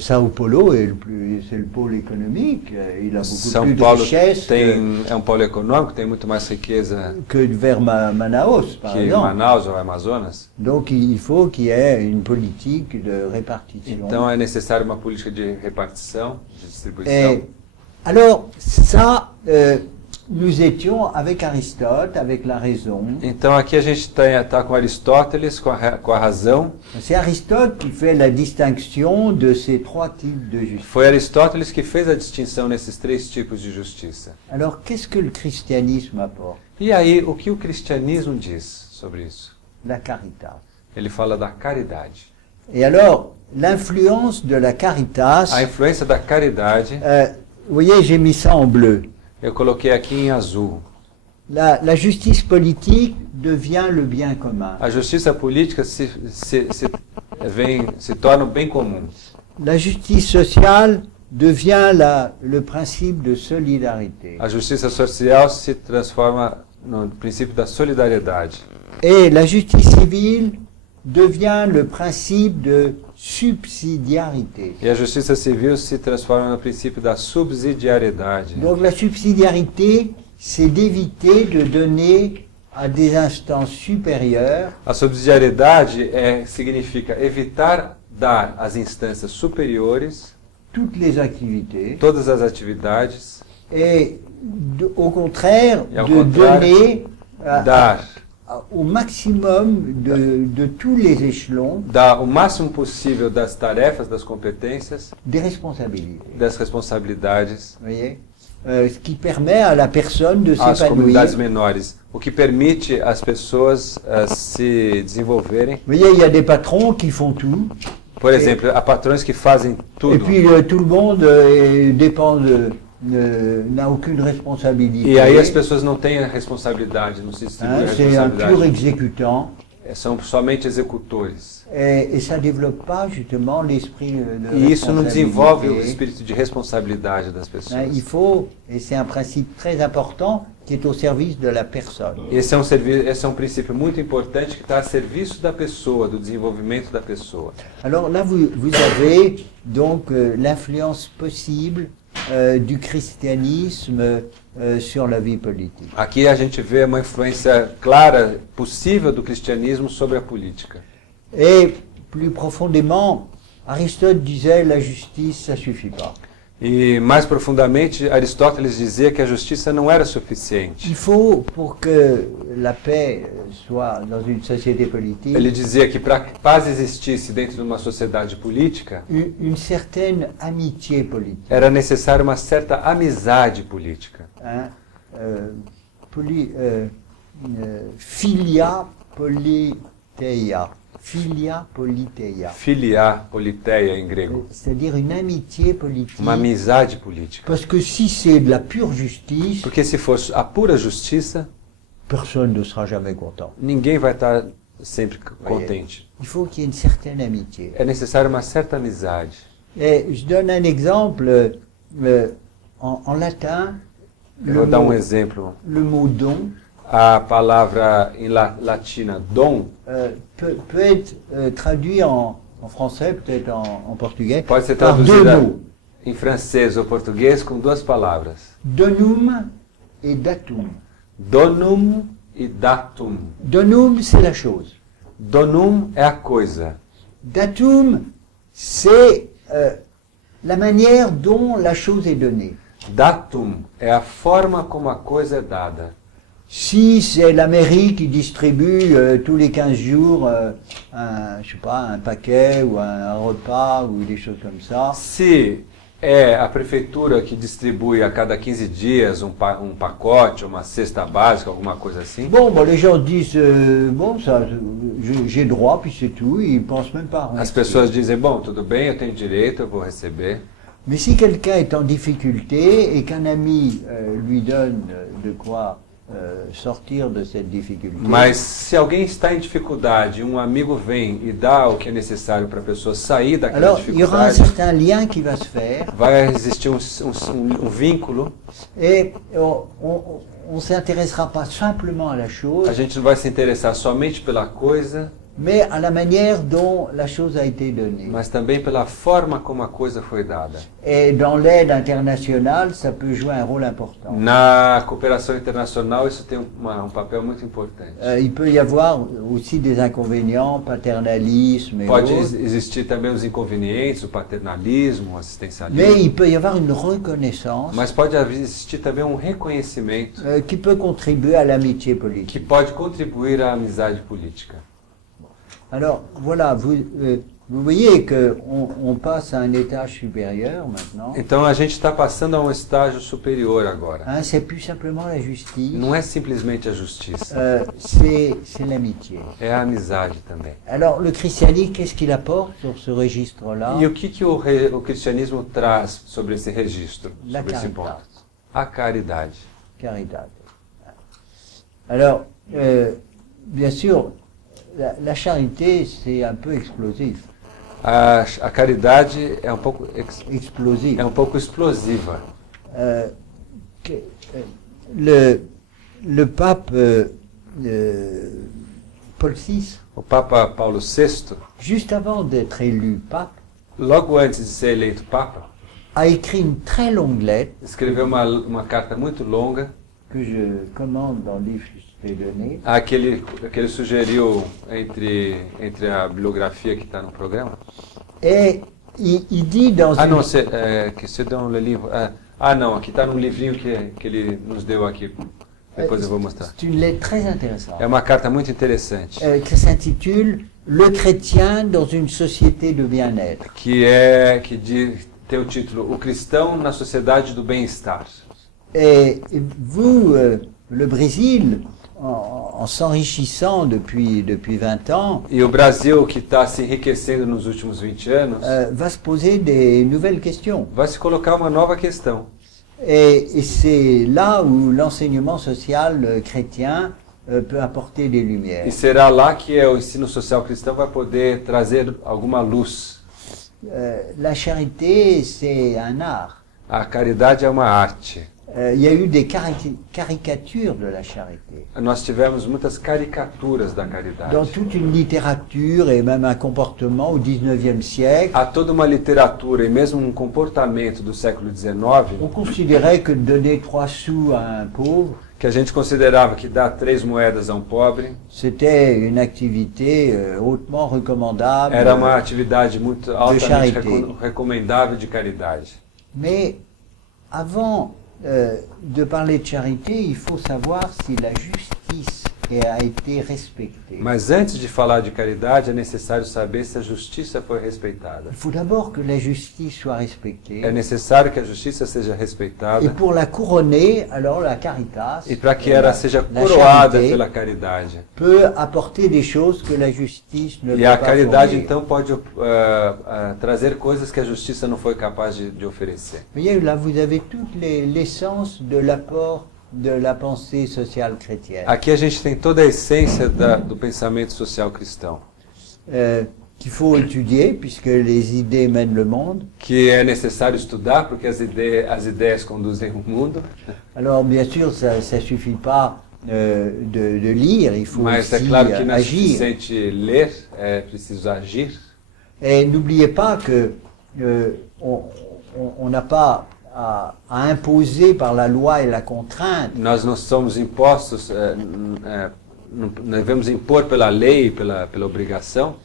São Paulo c'est le pôle économique, il a beaucoup São plus de Paulo richesse é polo econômico, tem muito mais riqueza que vers Manaus, par que exemple. Manaus ou Amazonas. Donc il faut qu'il y ait une politique de répartition. Então é necessário uma política de repartição, de distribuição. Et alors ça, nous étions avec Aristote, avec la raison. Então aqui a gente está com Aristóteles, com a razão. C'est Aristote qui fait la distinction de ces trois types de justice. Foi Aristóteles que fez a distinção nesses três tipos de justiça. Alors qu'est-ce que le christianisme apporte? E aí, o que o cristianismo diz sobre isso? La caritas. Ele fala da caridade. Et alors, l'influence de la caritas, A influência da caridade, vous voyez, j'ai mis ça en bleu. eu coloquei aqui em azul. La justice politique devient le bien commun. A justiça política se torna o bem comum. La justice sociale devient le principe de solidarité. A justiça social se transforma no princípio da solidariedade. Et la justice civile devient le principe de subsidiarité. E a justiça civil se transforma no princípio da subsidiariedade. Donc la subsidiarité, c'est d'éviter de donner à des instances supérieures A subsidiariedade significa evitar dar às instâncias superiores toutes les activités todas as atividades, et au contraire Et au de contraire, donner dar au maximum de tous les échelons dar o máximo possível das tarefas, das competências, des responsabilités. das responsabilidades Vous voyez ce qui permet à la personne de às s'épanouir. comunidades menores, o que permite às pessoas se desenvolverem. Vous voyez, il y a des patrons qui font tout, Por exemplo, há patrões que fazem et tudo. puis tout le monde dépend n'a aucune responsabilité. E aí as pessoas não têm a responsabilidade, não se distribuem a C'est un pur responsabilidade. exécutant. São somente executores. Et ça ne développe pas justement l'esprit de E isso não desenvolve o responsabilité. espírito de responsabilidade das pessoas. Il faut, et c'est un principe très important, qui est au service de la personne. Esse é um princípio muito importante que está a serviço da pessoa, do desenvolvimento da pessoa. Alors là, vous avez donc l'influence possible du christianisme sur la vie politique. Aqui a gente vê uma influência clara, possível do cristianismo sobre a política. Et plus profondément, Aristote disait la justice, ça suffit pas. E mais profundamente, Aristóteles dizia que a justiça não era suficiente. Il faut, pour que la paix soit dans une société politique, Ele dizia que para que paz existisse dentro de uma sociedade política, une certaine amitié politique. era necessária uma certa amizade política. Hein, filia politeia. Filia politeia. Filia, politeia em grego. C'est-à-dire une amitié politique. Uma amizade política. Parce que si c'est de la pure justice, Porque se fosse a pura justiça, personne ne sera jamais content. ninguém vai estar sempre contente. Il faut qu'il y ait une certaine amitié. É necessário uma certa amizade. Et je donne un exemple en latin. Eu vou dar um exemplo. Le mot don A palavra em latina dom peut être traduit en français, peut-être en portugais, pode ser par deux traduzida mots. em francês ou português com duas palavras: Donum et datum. Donum e datum. Donum, c'est la chose. Donum é a coisa. Datum, c'est la manière dont la chose est donnée. Datum é a forma como a coisa é dada. Si c'est la mairie qui distribue tous les 15 jours je sais pas, un paquet ou un repas ou des choses comme ça, Se é a prefeitura que distribui a cada 15 dias um pacote, uma cesta básica, alguma coisa assim, bon, les gens disent bon, ça, j'ai droit, puis c'est tout, ils pensent même pas. as pessoas dizem, bom, tudo bem, eu tenho direito, eu vou receber. Mais si quelqu'un est en difficulté et qu'un ami lui donne de quoi sortir de cette difficulté, Mas se alguém está em dificuldade, um amigo vem e dá o que é necessário para a pessoa sair daquela alors il y aura un dificuldade, certain lien qui va se faire vai existir um vínculo. et on s'intéressera pas simplement à la chose, A gente não vai se interessar somente pela coisa, mais à la manière dont la chose a été donnée. mas também pela forma como a coisa foi dada. Et dans l'aide internationale, ça peut jouer un rôle important. Na cooperação internacional, isso tem um papel muito importante. Il peut y avoir aussi des inconvénients, paternalisme et Pode autres, existir também os inconvenientes, o paternalismo, o assistencialismo, mais il peut y avoir une reconnaissance mas pode existir também um reconhecimento qui peut contribuer à l'amitié que politique. pode contribuir à amizade política. Alors voilà, vous voyez qu'on passe à un étage supérieur maintenant. Então a gente está passando a um estágio superior agora. Hein, c'est plus simplement la justice, Não é simplesmente a justiça, c'est l'amitié. é a amizade também. Alors le christianisme, qu'est-ce qu'il apporte sur ce registre-là? E o que o cristianismo traz sobre esse registro, La sobre esse caridade. ponto? A caridade. Caridade. Alors, bien sûr, la charité, c'est un peu explosif. A caridade é um pouco Explosif. explosiva. Le pape Paul VI, O Papa Paulo VI, juste avant d'être élu pape, logo antes de ser eleito Papa, a écrit une très longue lettre escreveu uma carta muito longa que je commande dans le livre que je t'ai donné. que ele sugeriu entre a bibliografia que está no programa. Et il dit dans Ah, une... não, que você deu no livro. Não, aqui está num livrinho que ele nos deu aqui. Depois eu vou mostrar. C'est une lettre très intéressante É uma carta muito interessante, qui s'intitule Le chrétien dans une société de bien-être. tem o título O Cristão na Sociedade do Bem-Estar. Et vous, le Brésil, en s'enrichissant depuis 20 ans, E o Brasil, que está se enriquecendo nos últimos 20 anos, va se poser des nouvelles questions. vai se colocar uma nova questão. Et c'est là où l'enseignement social chrétien peut apporter des lumières. E será lá que o ensino social cristão vai poder trazer alguma luz. La charité, c'est un art. A caridade é uma arte. Il y a eu des caricatures de la charité. Nós tivemos muitas caricaturas da caridade. Dans toute une littérature et même un comportement au XIXe siècle, Há toda uma literatura e mesmo um comportamento do século XIX on considérait que donner 3 sous à un pauvre, que a gente considerava que dar 3 moedas a um pobre c'était une activité hautement recommandable. era uma atividade muito altamente charité. recomendável de caridade. Mais avant de parler de charité, il faut savoir si la justice a été respectée. Mas antes de falar de caridade, é necessário saber se a justiça foi respeitada. Il faut d'abord que la justice soit respectée. É necessário que a justiça seja respeitada. Et pour la couronner, alors la caritas, E para que ela seja la coroada charité, pela caridade. peut apporter des choses que la justice ne E peut a pas caridade, fournir. então, pode trazer coisas que a justiça não foi capaz de oferecer. Vous voyez, là, vous avez toute l'essence de l'apport de la pensée sociale chrétienne. Aqui a gente tem toda a essência do pensamento social cristão, Qu'il faut étudier, puisque les idées mènent le monde. que é necessário estudar, porque as ideias conduzem o mundo. Alors, bien sûr, ça ne suffit pas de lire, il faut Mas é aussi claro que não é agir. suficiente ler, é preciso agir. Et n'oubliez pas que on n'a pas à imposer par la loi et la contrainte. Nós não somos impostos, não devemos impor pela lei, pela obrigação,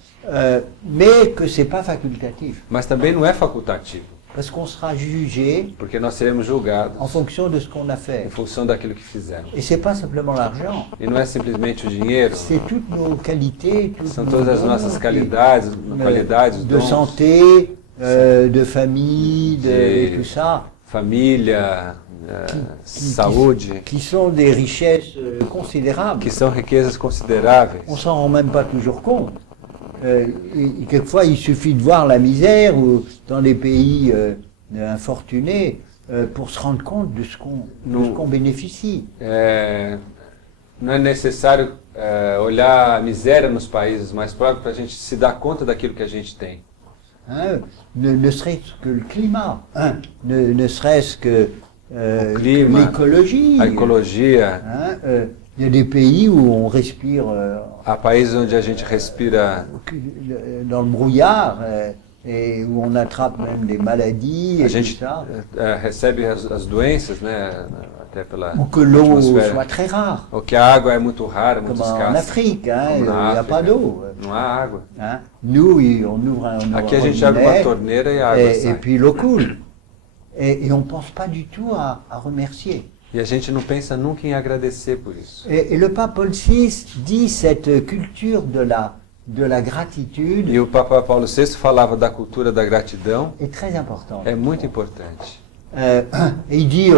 Mais que c'est pas facultatif. mas também não é facultativo, Parce qu'on sera jugé porque nós seremos julgados en fonction de ce qu'on a em fait. função daquilo que fizemos. Et c'est pas simplement l'argent, E não é simplesmente o dinheiro, c'est toutes nos qualités, toutes são nos todas as dons, nossas et- qualidades, os de dons, santé, de famille, et tout ça, família, saúde, qui sont des richesses considérables. que são riquezas consideráveis. On s'en rend même pas toujours compte. Et quelquefois, il suffit de voir la misère ou dans des pays infortunés pour se rendre compte de ce qu'on bénéficie. Não é necessário olhar a miséria nos países mais próximos para a gente se dar conta daquilo que a gente tem. Hein, ne serait-ce que le climat, hein, ne serait-ce que climat, l'écologie. A ecologia. Hein, il y a des pays où on respire Há países onde a gente respira dans le brouillard et où on attrape même des maladies a et gente tout ça. recebe as doenças, né, até pela Ou que l'eau atmosfera. soit très rare, Ou que a água é muito rara, muito comme en escassa. Afrique, hein, il Comme n'y na a África. pas d'eau. Não há água. Hein. Nous, on ouvre un Aqui a gente abre uma robinet torneira e a água et sai. puis l'eau coule. Et on ne pense pas du tout à remercier. E a gente não pensa nunca em agradecer por isso. Et le pape Paul VI dit cette culture de la gratitude E o Papa Paulo VI falava da cultura da gratidão, est très importante. é muito importante. Et il dit,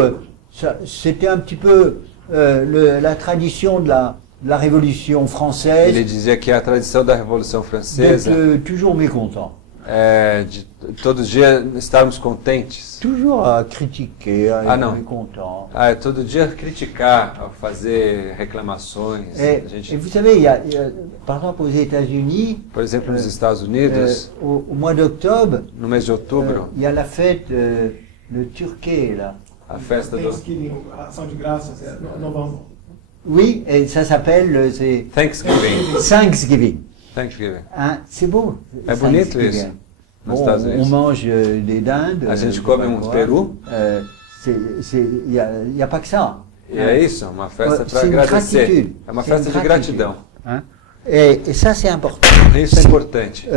c'était un petit peu la tradition de la Révolution Ele française dizia que a tradição da Revolução Francesa d'être toujours mécontent, é de todo dia estarmos contentes. toujours à critiquer, à Ah, être non. mécontent. Todo dia criticar, a fazer reclamações. Et A gente, vous savez, il y a, par exemple aux États-Unis, por exemplo, nos Estados Unidos, au mois d'octobre, no mês de outubro, il y a la fête, le Turquet, là. a festa do Thanksgiving, a ação de graças, novembro. Oui, et ça s'appelle, c'est Thanksgiving. Thanksgiving. Thanksgiving. Hein, c'est beau. É bonito Thanksgiving. isso, nos Bon, Estados on Unidos. mange des dindes. A gente je sais come pas quoi. peru. Il n'y a pas que ça. E é isso, uma festa para C'est une agradecer. gratitude. É uma C'est festa une de gratitude. gratidão. Hein. Et ça, c'est important. Isso é importante.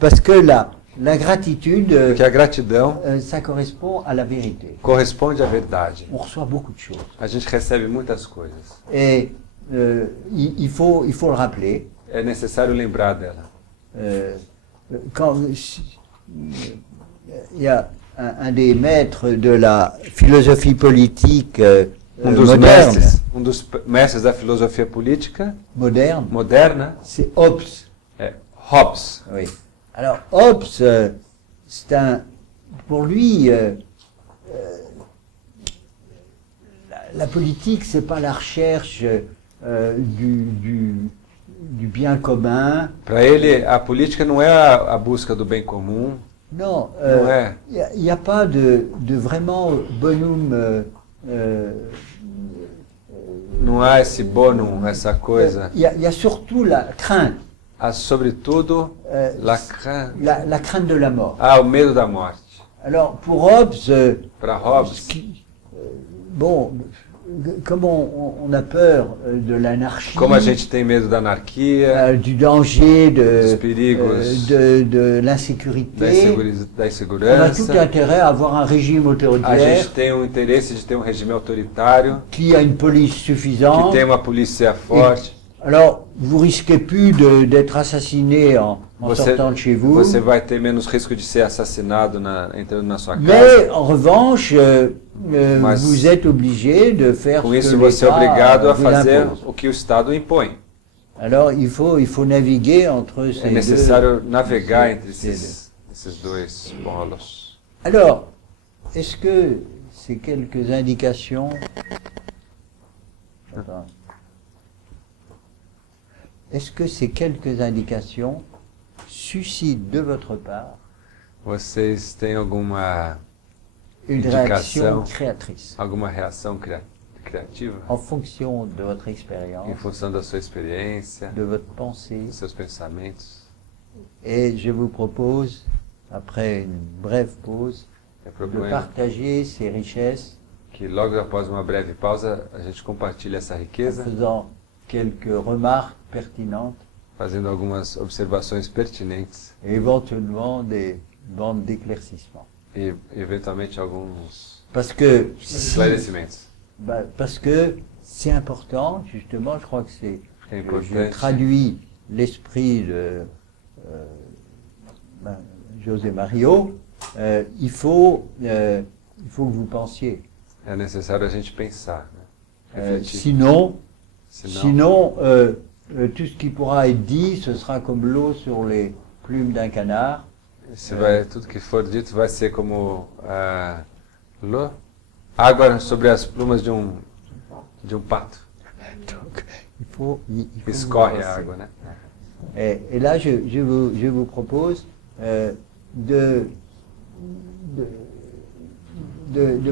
Parce que la gratitude, Porque a gratidão ça correspond à la vérité. corresponde à verdade. On reçoit beaucoup de choses. A gente recebe muitas coisas. Et il faut le rappeler. É necessário lembrar dela. Quand il y a un des maîtres de la philosophie politique moderne, dos mestres da filosofia política moderne, moderna c'est Hobbes. é Hobbes. Oui. Alors Hobbes, pour lui, la politique, c'est pas la recherche du bien commun. Para ele, a política não é a busca do bem comum. Non, Não é. il n'y a pas de vraiment bonum. Não há esse bonum, essa coisa. Il y a surtout la crainte, Há, sobretudo, la crainte. la crainte de la mort. O medo da morte. Alors pour Hobbes, Para Hobbes, bon, comme on a peur de l'anarchie, como a gente tem medo da anarquia, du danger, dos perigos, de l'insécurité, da on a tout insegurança, intérêt à avoir un régime a autoritaire gente tem um interesse de ter um regime autoritário, qui a une police que suffisante. tem uma polícia forte. Alors, vous risquez plus d'être assassiné en sortant de chez vous. Você vai ter menos risco de ser assassinado entrando na sua casa. Mais en revanche, Mas, vous êtes obligé de faire Com ce isso, que você é obrigado a l'État vous fazer impose. o que o Estado impõe. Alors, il faut naviguer entre É ces necessário deux. navegar ces- entre ces esses dois polos. Alors, est-ce que ces quelques indications... Attends. Est-ce que ces quelques indications suscitent de votre part Vocês têm alguma une Indication. réaction créatrice reação criativa en fonction de votre em expérience, função da sua experiência, de votre pensée? dos seus pensamentos? Et je vous propose, après une brève pause, Eu de proponho partager ces richesses que logo após uma breve pausa a gente compartilhe essa en riqueza, faisant quelques remarques pertinentes fazendo algumas observações pertinentes et éventuellement des bandes d'éclaircissement. e eventualmente alguns Parce que, esclarecimentos. parce que c'est important, justement, je crois que c'est, É je importante. traduis l'esprit de José Mario, il faut que vous pensiez. É necessário a gente pensar, né? Refletir. Sinon, Senão, tout ce qui pourra être dit, ce sera comme l'eau sur les plumes d'un canard. tudo que for dito vai ser como água sobre as plumas de um pato. Donc, il faut vous Escorre penser. a água, né? Et là, je vous propose de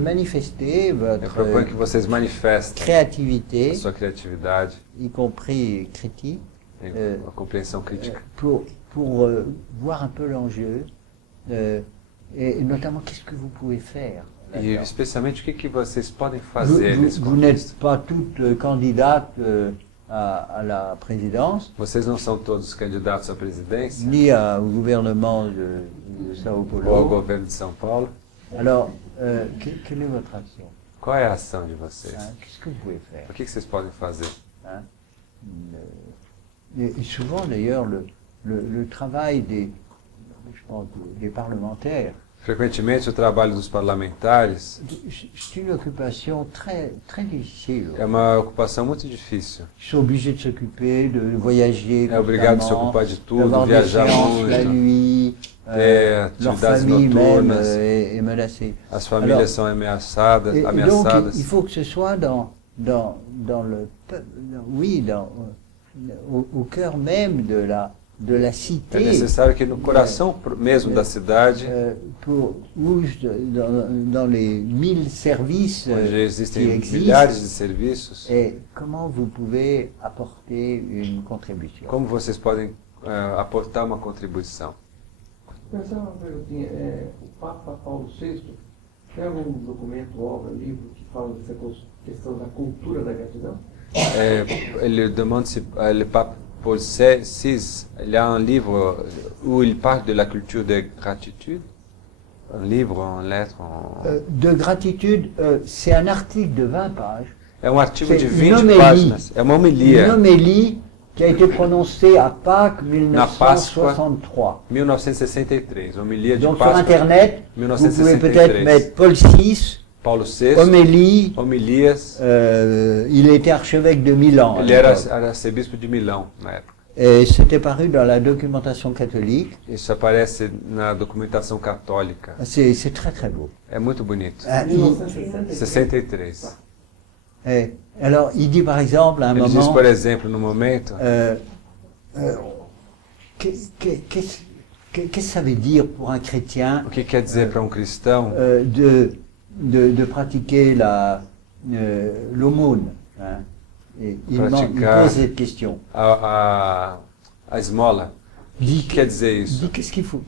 manifester Eu proponho que votre vocês manifestem créativité, a sua criatividade y compris critique, e a compreensão crítica pour voir un peu l'enjeu, et notamment qu'est-ce que vous pouvez faire. e là-dedans. especialmente o que vocês podem Vous, fazer vous- nesse vous n'êtes contexto. pas toutes candidates à la présidence, Vocês não são todos candidatos à presidência ni au gouvernement de Sao ou ao Paulo. governo de São Paulo. Alors, quelle est votre action? Qual é a ação de vocês? Hein? Qu'est-ce que vous pouvez faire? O que vocês podem fazer? Hein? Et souvent, d'ailleurs, le travail je pense, des parlementaires, Frequentemente o trabalho dos parlamentares c'est une occupation très, très difficile. é uma ocupação muito difícil. Ils sont obligés de s'occuper, de voyager, É obrigado a se constamment, ocupar de tudo, d'avoir des viajar séances la muito. nuit, ter leur atividades famille même noturnas. est menacée. As famílias Alors, são ameaçadas, Et donc, ameaçadas. il faut que ce soit dans le peuple, oui, au cœur même de la É cité, necessário que no coração mesmo da cidade, dans les 1000 services onde qui existem existent, milhares de serviços, et comment vous pouvez apporter une contribution. como vocês podem aportar uma contribuição? Pensar uma perguntinha, o Papa Paulo VI tem algum documento, obra, livro que fala dessa questão da cultura da gratidão? Ele demande se le pape Paul VI, il y a un livre où il parle de la culture de gratitude, un livre, une lettre. De gratitude, c'est un article de 20 pages. É um artigo de une 20 homélie. páginas. É uma Une homilia. homélie qui a été prononcée à Pâques Na Páscoa, 1963. 1963. Homilia de Donc sur Páscoa, Internet, vous pouvez 1963. peut-être mettre Paul VI, Paulo VI, homélie, homilias. il était archevêque de Milan. à Ele era l'époque. arcebispo de Milão na época. Et c'était paru dans la documentation catholique. Isso aparece na documentação católica. C'est très très beau. É muito bonito. Ah, 63. Alors il dit par exemple à un Ele diz, moment, por exemplo, no momento, qu'est-ce que ça veut dire pour un chrétien o que quer dizer para um cristão de pratiquer l'aumône, hein. Et il Praticar pose cette question. a esmola. O Il que quer dizer il isso? dit qu'est-ce qu'il faut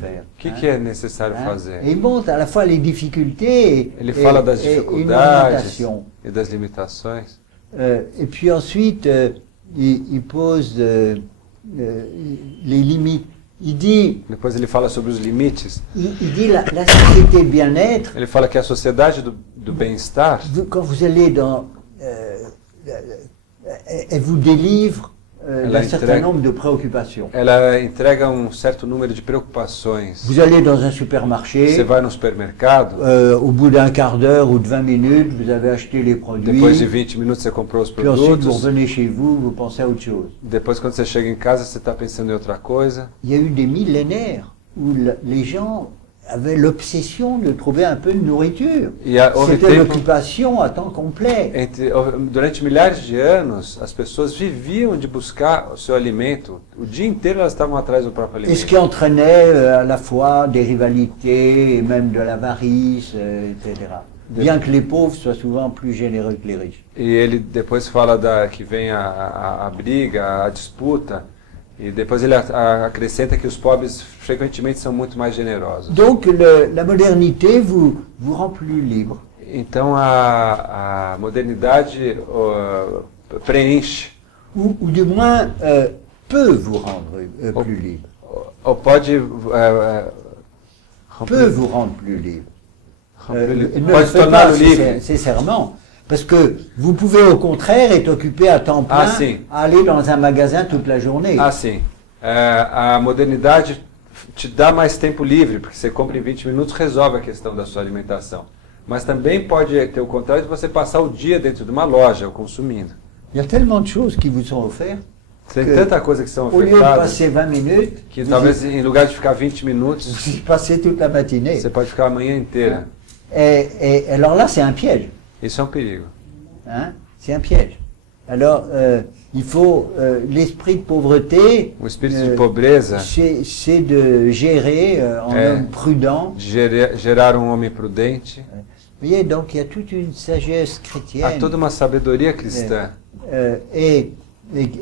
faire. O que, hein, que é necessário hein. fazer? Et il montre à la fois les difficultés Ele fala das et une dificuldades orientation. e das limitações. Et puis ensuite, il pose les limites. Il dit, Depois ele fala sobre os limites. il dit la société de bien-être, Ele fala que a sociedade do bem-estar, quand vous allez elle vous délivre d'un certain entregue- nombre de préoccupations. ela entrega certo número de preocupações. Vous allez dans un Você supermarché, vai no supermercado, au bout d'un quart d'heure ou de 20 minutes, vous avez acheté les depois produits, de 20 minutos você comprou os puis ensuite vous produtos, revenez chez vous, vous pensez à autre chose. depois quando você chega em casa você está pensando em outra coisa. Il y a eu des millénaires où les gens avaient l'obsession de trouver un peu de nourriture. Houve C'était tempo, l'occupation à temps complet. durante milhares de anos, as pessoas viviam de buscar o seu alimento. O dia inteiro elas estavam atrás do próprio Et ce alimento. qui entraînait à la fois des rivalités et même de l'avarice, etc. Bien que les pauvres soient souvent plus généreux que les riches. E ele depois fala que vem a briga, a disputa E depois ele acrescenta que os pobres frequentemente são muito mais generosos. Donc la modernité vous rend plus libre. Então a modernidade preenche, Ou du moins peut vous rendre plus libre. ou pode Peut vous rendre plus libre. Ne le pode faites torná-lo pas livre. nécessairement. Parce que vous pouvez au contraire être occupé à temps plein Ah, si. à aller dans un magasin toute la journée. Ah, sim. A modernidade te dá mais tempo livre, porque você compra em 20 minutos, resolve a questão da sua alimentação. Mas também pode ter o contrário de você passar o dia dentro de uma loja consumindo. Il y a tellement de choses qui vous sont offertes. Tem Que, tanta coisa que são Au lieu de ofertadas passer 20 minutes, que vous talvez em lugar de ficar 20 minutos, vous y passez toute la matinée. você pode ficar a manhã inteira. Et alors là, c'est un piège. Isso é um perigo. Hein? C'est un piège. Alors, il faut l'esprit de pauvreté. O espírito de pobreza, C'est de gérer en homme prudent. gerar homem prudente. Vous voyez, donc il y a toute une sagesse Há chrétienne. toda uma sabedoria cristã.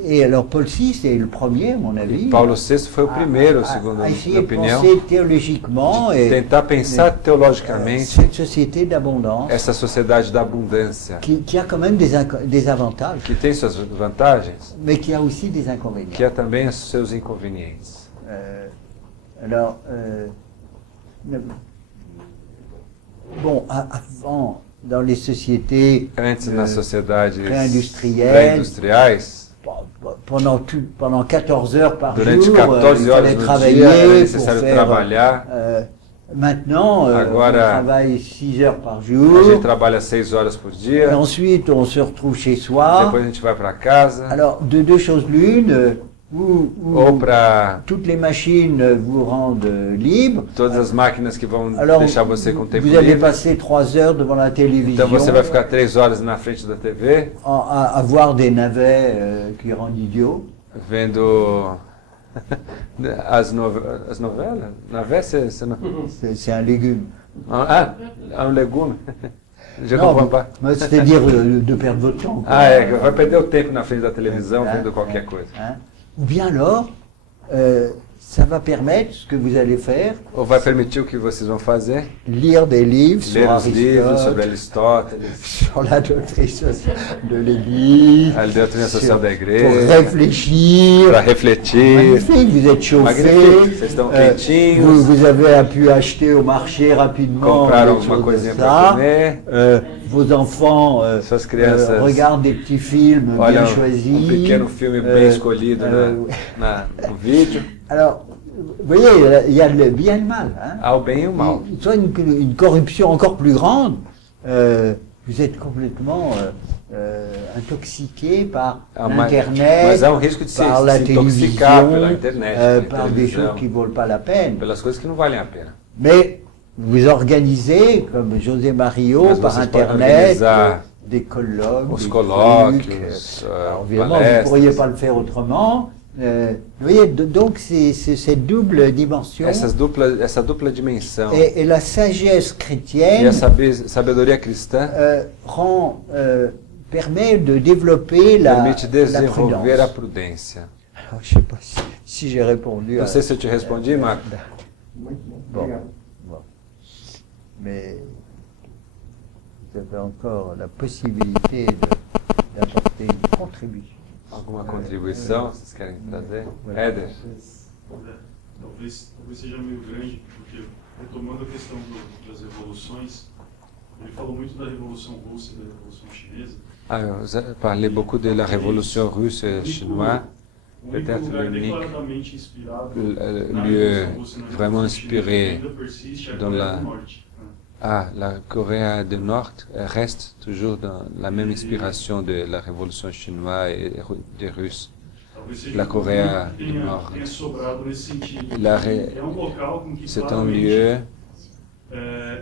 Et alors Paul VI est le premier, à mon avis, Paulo VI foi o primeiro, segundo à a essayer minha de opinião, penser théologiquement et tentar pensar teologicamente cette société d'abondance essa sociedade da abundância, qui a quand même des avantages, que tem suas vantagens, mais qui a aussi des inconvénients. que há também os seus inconvenientes. Alors, bon, avant, dans les sociétés Antes, nas sociedades pré-industrielles, pré-industriais, pendant 14 heures par durante jour, 14 il horas fallait no travailler dia era pour necessário faire. trabalhar. Maintenant, on Agora, travaille 6 heures par A jour. gente trabalha 6 horas por Et dia, ensuite, on se retrouve chez soi. depois a gente vai para casa, Alors, de deux choses l'une, ou ou para toutes les machines vous rendent libre. todas as máquinas que vão Alors, deixar você com tempo vous allez livre. passer 3 heures devant la télévision Então você vai ficar 3 horas na frente da TV, à voir des navets qui rendent idiots. vendo as novelas. Navé, você não... C'est un légume. Ah, é um legume. Já Non, comprends pas. mais c'est-à-dire de perdre votre temps. quoi. Ah, é, vai perder o tempo na frente da televisão vendo qualquer coisa. Hein? Ou bien alors, ça va permettre ce que vous allez faire, Ou vai permitir o que vocês vão fazer? lire des livres sur Ler os livros sobre Aristote, Aristóteles, sur la doctrine sociale de l'Église, a doutrina social da pour igreja, réfléchir. para refletir. Magnifique, vous êtes chauffé, Magnifique, vocês estão quentinhos. vous avez pu acheter au marché rapidement Comprar des alguma choses de coisinha ça. para comer. Vos enfants Suas crianças regardent des petits films Olha bien choisis. pequeno filme bem escolhido no vídeo. Alors, vous voyez, il y a le bien et le mal. Hein. Há o bem e o mal. Soit une corruption encore plus grande, vous êtes complètement intoxiqué par l'Internet, Mas há um risco de se par la intoxicar pela télévision, internet, pela par des choses televisão, qui ne valent pas la peine. pelas coisas que não valem a pena. Mais vous organisez, comme José Mario, Mas par vocês podem Internet, organizar des colloques, os des colóquios, trucs. Alors, évidemment, vous ne palestras. pourriez pas le faire autrement. Vous voyez, donc c'est cette double dimension. Essa dupla dimensão Et la sagesse e chrétienne a sabedoria cristã permet de développer permite la desenvolver a prudence. prudência. Alors, je ne sais pas si j'ai répondu Não à sei se eu te respondi, Marco. Muito bom. Bon. Obrigado. Bon. Mais vous avez encore la possibilité d'apporter une contribution. Alguma contribuição vocês querem trazer? Éder? Talvez seja meio grande, porque retomando a questão das revoluções, ele falou muito da Revolução Russa e da Revolução Chinesa. Je parlais beaucoup de la révolution russe et chinoise. O único Peut-être lugar l'unique declaradamente inspirado na lieu Revolução Russa e na vraiment Revolução inspiré Chinesa ainda persiste é a dans Coreia la- do Norte. La Corée du Nord reste toujours dans la même inspiration de la révolution chinoise et des Russes. Talvez seja La um Coreia movimento que do Norte. tenha sobrado nesse sentido. La ré- É um local com que C'est un claramente, lieu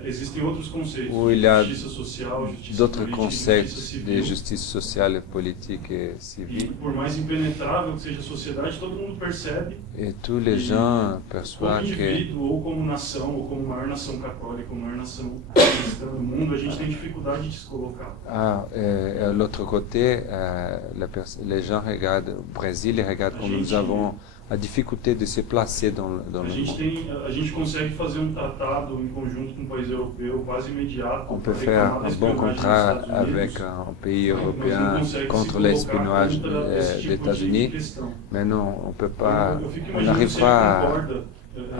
existem outros conceitos, où il y a justiça social, justiça d'autres política, concepts justiça de civil. justice sociale, politique et E civile. por mais impenetrável que seja a sociedade, todo mundo percebe, Et tous les gens como perçoivent que indivíduo, ou como nação, ou como maior nação católica, ou maior nação cristã do mundo, a gente tem dificuldade de se colocar. l'autre côté, les gens regardent, au Brésil, ils regardent comme nous avons a difficulté de se placer dans A le gente monde. a gente consegue fazer tratado em conjunto com um país europeu quase imediato. On peut para faire reclamar da un bon espionagem dos contrat Estados Unidos, avec un pays mas não européen consegue contre se l'espionnage colocar contra esse des tipo de États-Unis, questão. mais non, on peut pas, Eu fico on imaginando n'arrive se ele pas concorda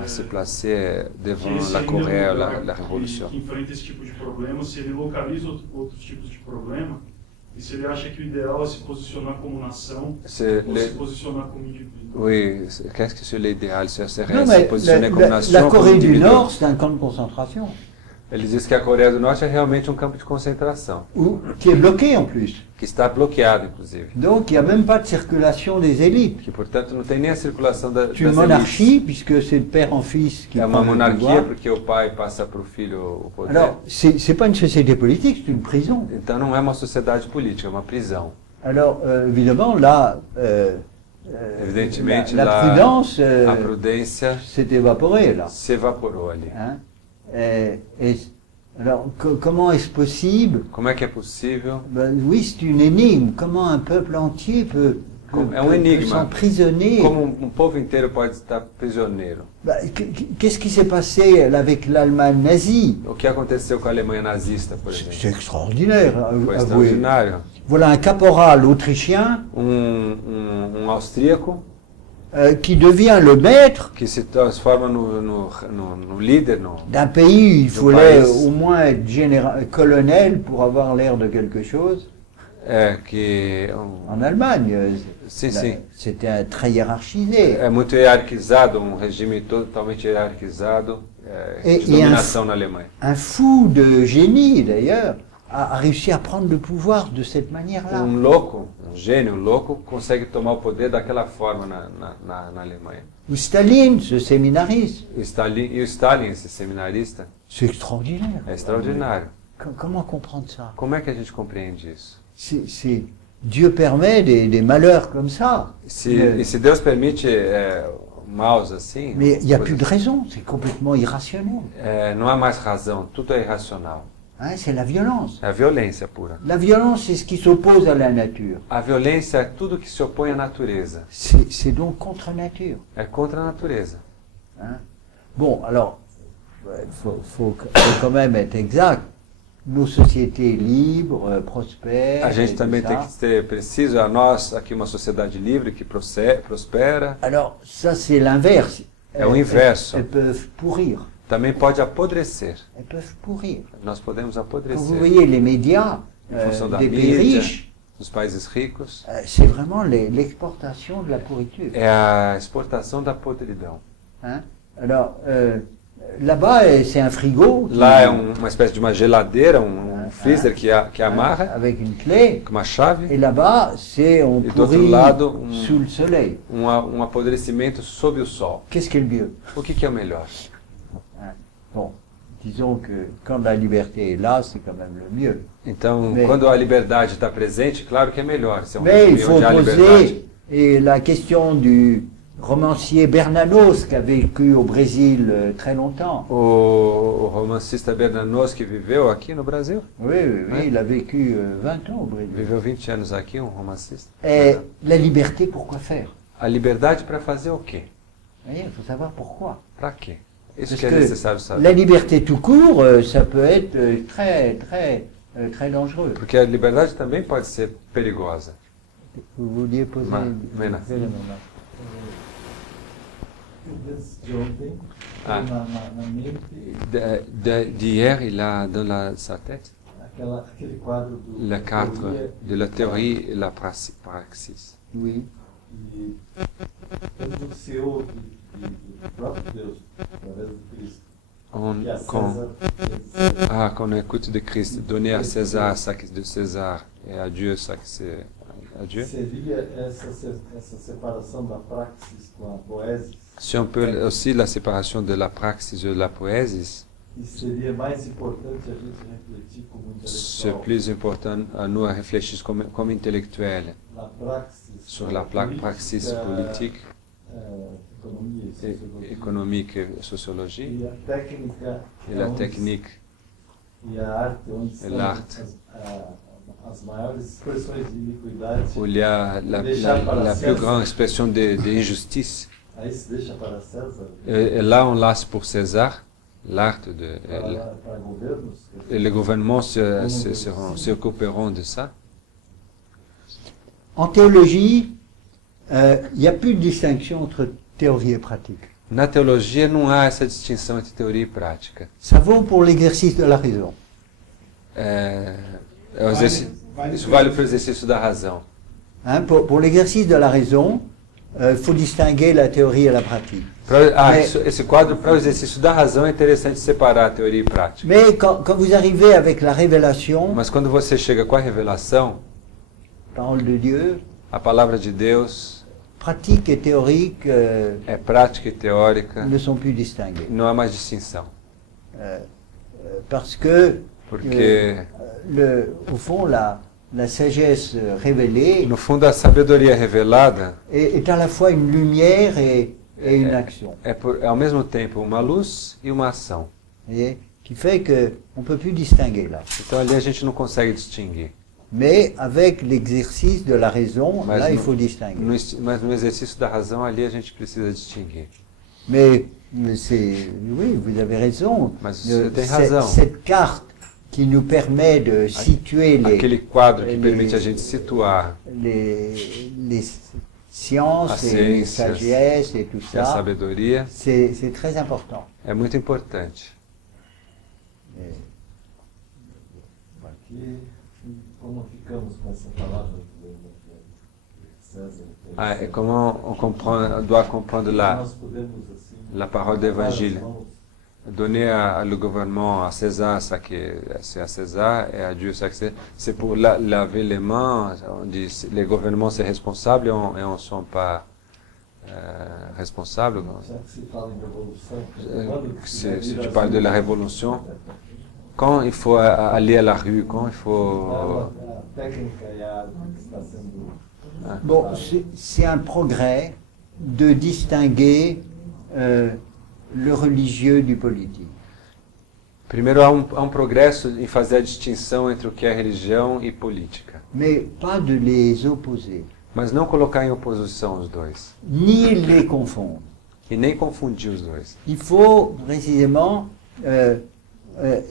à se placer que devant esse la ainda é um Corée, lugar la révolution. que enfrenta esse tipo de problema, se ele localiza outros tipos de problema, e se ele acha que o ideal é se posicionar como nação C'est ou le- se posicionar como indivíduo. Oui, qu'est-ce que c'est l'idéal? Ce serait Non, se mais positionner comme la nation, comme Corée du individu. Nord, c'est un camp de concentration, Ele diz que a Coreia do Norte é realmente um campo de concentração, qui est bloqué en plus. que está bloqueado, inclusive. Donc il n'y a même pas de circulation des élites. Que, portanto, não tem nem a circulação das C'est une elites. monarchie, puisque c'est de père en fils qui É prend uma le monarquia pouvoir. porque o pai passa para o filho o poder. Alors, c'est pas une société politique, c'est une prison. Então não é uma sociedade política, é uma prisão. Alors, évidemment, là, Evidentemente, la lá prudence a prudência s'est évaporée, là. se evaporou ali. Hein. Alors, comment est-ce possible? Como é que é possível? Ben, oui, c'est une énigme. Comment un peuple entier peut É um enigma. s'emprisonner? Como um povo inteiro pode estar prisioneiro? Ben, qu'est-ce qui s'est passé avec l'Allemagne nazie? O que aconteceu com a Alemanha nazista, por C'est exemplo? extraordinaire, Foi avouez. extraordinário. Voilà un caporal autrichien Austríaco qui devient le maître que se transforma no líder, d'un pays où il Du fallait país. au moins être colonel pour avoir l'air de quelque chose. En Allemagne, sim, sim. c'était très hiérarchisé. É muito hierarquizado, um regime totalmente hierarquizado, de dominação na Alemanha. Un fou de génie, d'ailleurs, a réussi à prendre le pouvoir de cette manière-là. Louco, gênio louco, consegue tomar o poder daquela forma na Alemanha. Ou Staline, ce séminariste, O Stalin, esse seminarista, c'est extraordinaire. é extraordinário. Comment comprendre ça? Como é que a gente compreende isso? Dieu permet des malheurs comme ça. E se Deus permite maus assim, Mais il n'y a coisas plus de raison, c'est complètement irrationnel. não há mais razão, tudo é irracional. Hein, c'est la violence. É a violência pura. La violence, c'est ce qui s'oppose à la nature. A violência é tudo que se opõe à natureza. C'est donc contre nature. É contra a natureza. Hein. Bon, alors, il faut quand même être exact. Nos sociétés libres, prospèrent. A gente et também tout tem ça. que ser preciso, a nós aqui uma sociedade livre que prospera, Alors, ça, c'est l'inverse. É o inverso. Elles peuvent pourrir. também pode apodrecer. Elles peuvent pourrir. Nós podemos Quand vous apodrecer. voyez les médias Em função da des pays mídia, riches, dos países ricos, c'est vraiment l'exportation de la pourriture. é a exportação da podridão. Hein. Alors, là-bas, c'est un frigo qui- Lá é uma espécie de uma geladeira, um freezer que amarra avec une clé. com uma chave, Et là-bas, c'est on E do outro pourrit lado, sous le soleil. um apodrecimento sob o sol. Qu'est-ce qui est le mieux? O que é o melhor? Bon, disons que quand la liberté est là, c'est quand même le mieux. Então, Mais- quando a liberdade está presente, claro que é melhor. Se é um Mais il regime faut onde há liberdade. poser et la question du romancier Bernanos qui a vécu au Brésil très longtemps. O romancista Bernanos, que viveu aqui no Brasil, Oui, oui, oui, Ouais. il a vécu 20 ans au Brésil. viveu 20 anos aqui, um romancista. Et la liberté, pourquoi faire? A liberdade para fazer o quê? Vous voyez, il faut savoir pourquoi. Para quê? Isso Parce que é que necessário saber. la liberté tout court, ça peut être très dangereux. Porque a liberdade também pode ser perigosa. Vous vouliez poser Mena. De ontem, Ah. na mente, D'hier, il a dans sa tête aquele quadro do le cadre teoria de la théorie et la praxis. Oui. e quando você ouve do próprio Deus, através do Cristo, que a César Quand on écoute de Christ, donner à César ce qui est de César et à Dieu ce qui c'est à Dieu. seria essa separação da praxis com a poesia, Si on peut aussi la séparation de la praxis et de la poésie, e seria mais importante a gente refletir como c'est intelectual plus important à nous à réfléchir comme intellectuels na praxis, sur la praxis politique, economia e et sociologia, économique et sociologie, e a técnica et la onde- technique e a arte onde E estão l'arte. as maiores expressões de iniquidade, où il y a la plus grande expression d'injustice. aí se deixa para César, Et là, on laisse pour César l'acte de... para governos. Et les gouvernements se occuperont de ça. En théologie, il n'y a plus de distinction entre théorie et pratique. Na teologia não há essa distinção entre teoria e prática. Ça vaut pour l'exercice de la raison. Isso vale para o exercício da razão. Hein, pour l'exercice de la raison, il faut distinguer la théorie et la pratique. Esse quadro, para o exercício da razão, é interessante separar a teoria e prática. Mais quand vous arrivez avec la révélation, Mas quando você chega com a revelação, parole de Dieu, a palavra de Deus pratique et théorique é prática e teórica, ne sont plus distinguées. não há mais distinção. Parce que, Porque, au fond, la sagesse révélée no fundo, a sabedoria revelada est à la fois une lumière et une action. é ao mesmo tempo uma luz e uma ação. Vous voyez, qui fait qu'on ne peut plus distinguer là. Então ali a gente não consegue distinguir. Mais avec l'exercice de la raison, Mas là, il no- faut distinguer. Mas no exercício da razão, ali a gente precisa distinguir. Mais oui, vous avez raison. Mas você tem Cette- razão. cette carte qui nous permet de situer Aquele quadro que les- permite a gente situar les sciences As et les ciências sagesses et tout e a ça, sabedoria c'est très important. é muito importante. Aqui, como ficamos com essa palavra de César? Et comment on doit comprendre Nós podemos, assim, la parole d'évangile. lavar as mãos, Donner le gouvernement à César ce qui c'est à César et à Dieu ce que c'est pour laver les mains. On dit les gouvernements c'est responsable et on ne sont pas responsables. já que se fala em revolução, Tu parles de la révolution. Quand il faut aller à la rue, quand il faut... a técnica e a arte que está sendo... Bon, c'est un progrès de distinguer le religieux du politique. Primeiro, há um progresso em fazer a distinção entre o que é religião e política. Mais pas de les opposer, Mas não colocar em oposição os dois. ni les confondre. E nem confundir os dois. Il faut précisément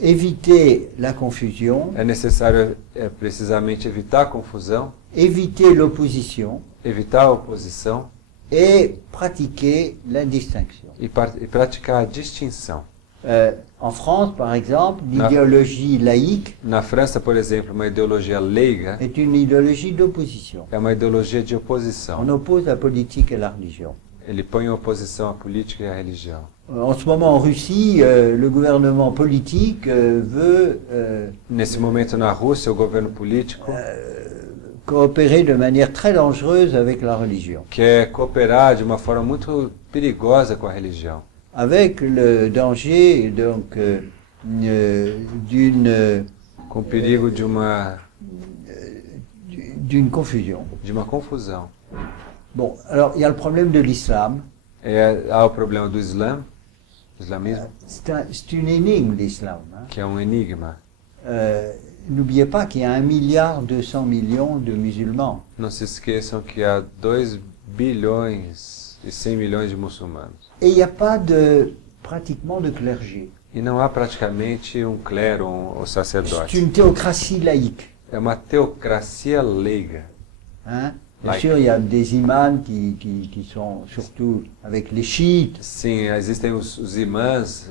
éviter la confusion, É necessário precisamente evitar a confusão, éviter l'opposition evitar a oposição et pratiquer la distinction. e praticar a distinção. En France, par exemple, Ah. l'idéologie laïque Na França, por exemplo, uma ideologia leiga est une idéologie d'opposition. é uma ideologia de On oposição. oppose la politique et la religion. Ele põe em oposição a política e a religião. En ce moment, en Russie, le gouvernement politique veut Nesse momento, na Rússia, o governo político coopérer de manière très dangereuse avec la religion, quer cooperar de uma forma muito perigosa com a religião, avec le danger donc com o perigo de uma confusion. confusão. Bon, alors il y a le problème de l'islam. Há o problema do islamismo, C'est une énigme l'islam. Hein. que é um enigma. N'oubliez pas qu'il y a 1,2 milliard de musulmans. Não se esqueçam que há 2 bilhões e 100 milhões de muçulmanos. Et il n'y a pas pratiquement de clergé. E não há praticamente um clero ou C'est sacerdote. une théocratie laïque. É uma teocracia leiga. Hein. Bien Laïque. sûr, il y a des imams qui sont surtout avec les chiites, Sim, existem os imãs,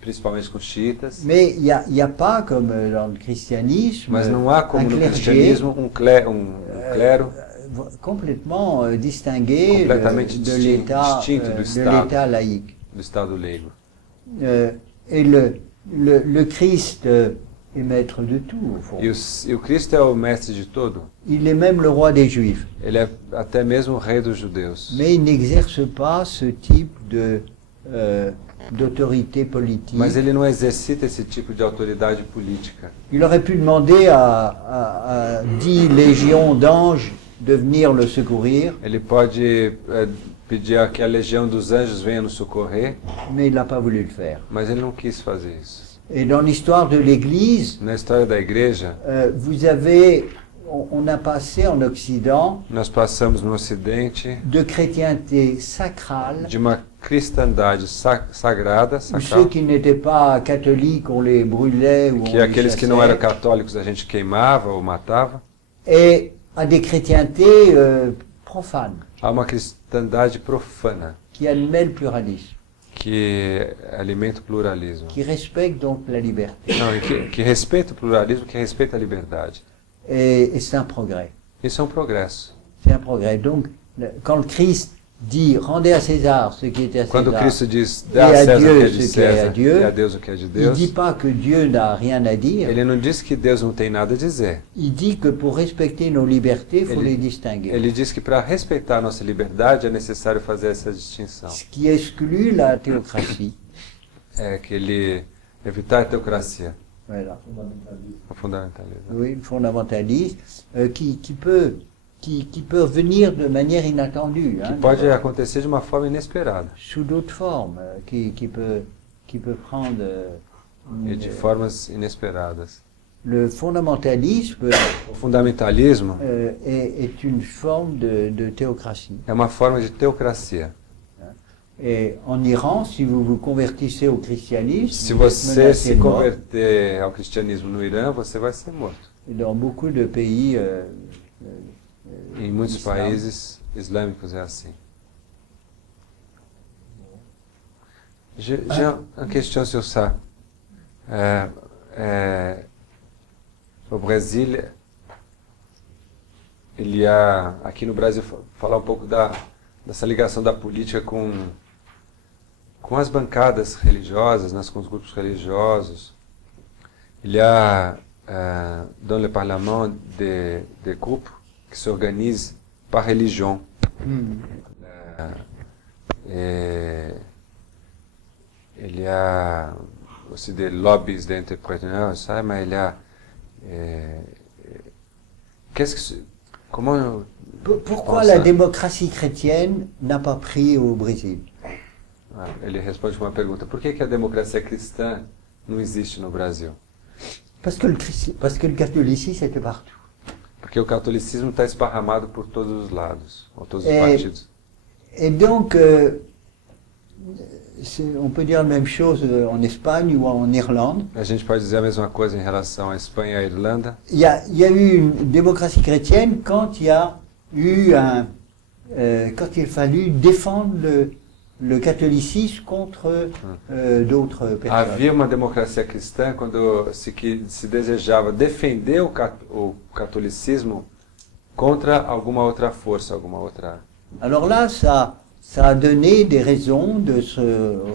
principalmente com xiitas, mais il n'y a pas, comme dans le christianisme, mas não há como un no clergé cristianismo um clero complètement distingué Complètement de l'État distinct du de Stade. l'État laïque. do Estado leigo. Et le Christ est maître de tout, au fond. E o Cristo é o mestre de tudo. Il est même le roi des Juifs. Ele é até mesmo o rei dos judeus. Mais il n'exerce pas ce type d'autorité politique. Mas ele não exercita esse tipo de autoridade política. Il aurait pu demander à 10 légions d'anges de venir le secourir, Ele pode pedir que a legião dos anjos venha nos socorrer, mais il n'a pas voulu le faire. mas ele não quis fazer isso. Et dans l'histoire de l'Église, Na história da igreja, vous avez, on a passé en Occident nós passamos no Ocidente de chrétienté sacrale, de uma cristandade sagrada, où ceux sacral, qui n'étaient pas catholiques, on les brûlait ou on que les aqueles que não eram chassait, católicos a gente queimava ou matava, et à des chrétientés profanes, a uma cristandade profana, qui admet le pluralisme, que alimenta o pluralismo. qui respecte donc la liberté. Não, e que respeita o pluralismo, que respeita a liberdade. Et c'est un progrès. Isso é um progresso. C'est un progrès. Donc, quand le Christ dit rendez à César ce qui était à Quando César, Cristo diz, e dá a a César o que Dieu é de ce qui est à César Dieu, e a Deus o que é de il ne Deus, dit pas que Dieu n'a rien à dire, ele não diz que Deus não tem nada a dizer. il dit que pour respecter nos libertés, il faut Ele- les distinguer. Ele diz que para respeitar a nossa liberdade é necessário fazer essa distinção. Ce qui exclut la théocratie. É que ele evitar a teocracia, Voilà. Fundamentalista. o fundamentalismo. Oui, le fondamentaliste, qui peut venir de manière inattendue, Que hein, pode acontecer de uma forma inesperada sous d'autres formes, qui peut prendre. e de formas inesperadas. Le fondamentalisme O fundamentalismo est une forme de théocratie. é uma forma de teocracia. Et en Iran, si vous vous convertissez au christianisme, Se vous êtes você menacé se de mort. converter ao cristianismo no Irã, você vai ser morto. Et dans beaucoup de pays, Em muitos Islam. países islâmicos é assim. J'ai une question sur ça. Au Brasil, il y a, aqui no Brasil, falar um pouco dessa ligação da política com as bancadas religiosas, com os grupos religiosos. Il y a dans le Parlement des groupes qui s'organisent par religion. Et il y a aussi des lobbies d'entrepreneurs, ça, mais il y a comment pourquoi pensa- la démocratie chrétienne n'a pas pris au Brésil? Ele responde uma pergunta: por que a democracia cristã não existe no Brasil? Parce que le catholicisme était partout. Porque o catolicismo está esparramado por todos os lados, por todos os É. partidos. Et donc, on peut dire la même chose en Espagne ou en Irlande. A gente pode dizer a mesma coisa em relação à Espanha e à Irlanda. Il y a eu une démocratie chrétienne quand il y a eu quand il a fallu défendre le catholicisme contre d'autres personnes. Havia uma democracia cristã quando se desejava defender o catolicismo contra alguma outra força, alguma outra. Alors là, ça a donné des raisons de se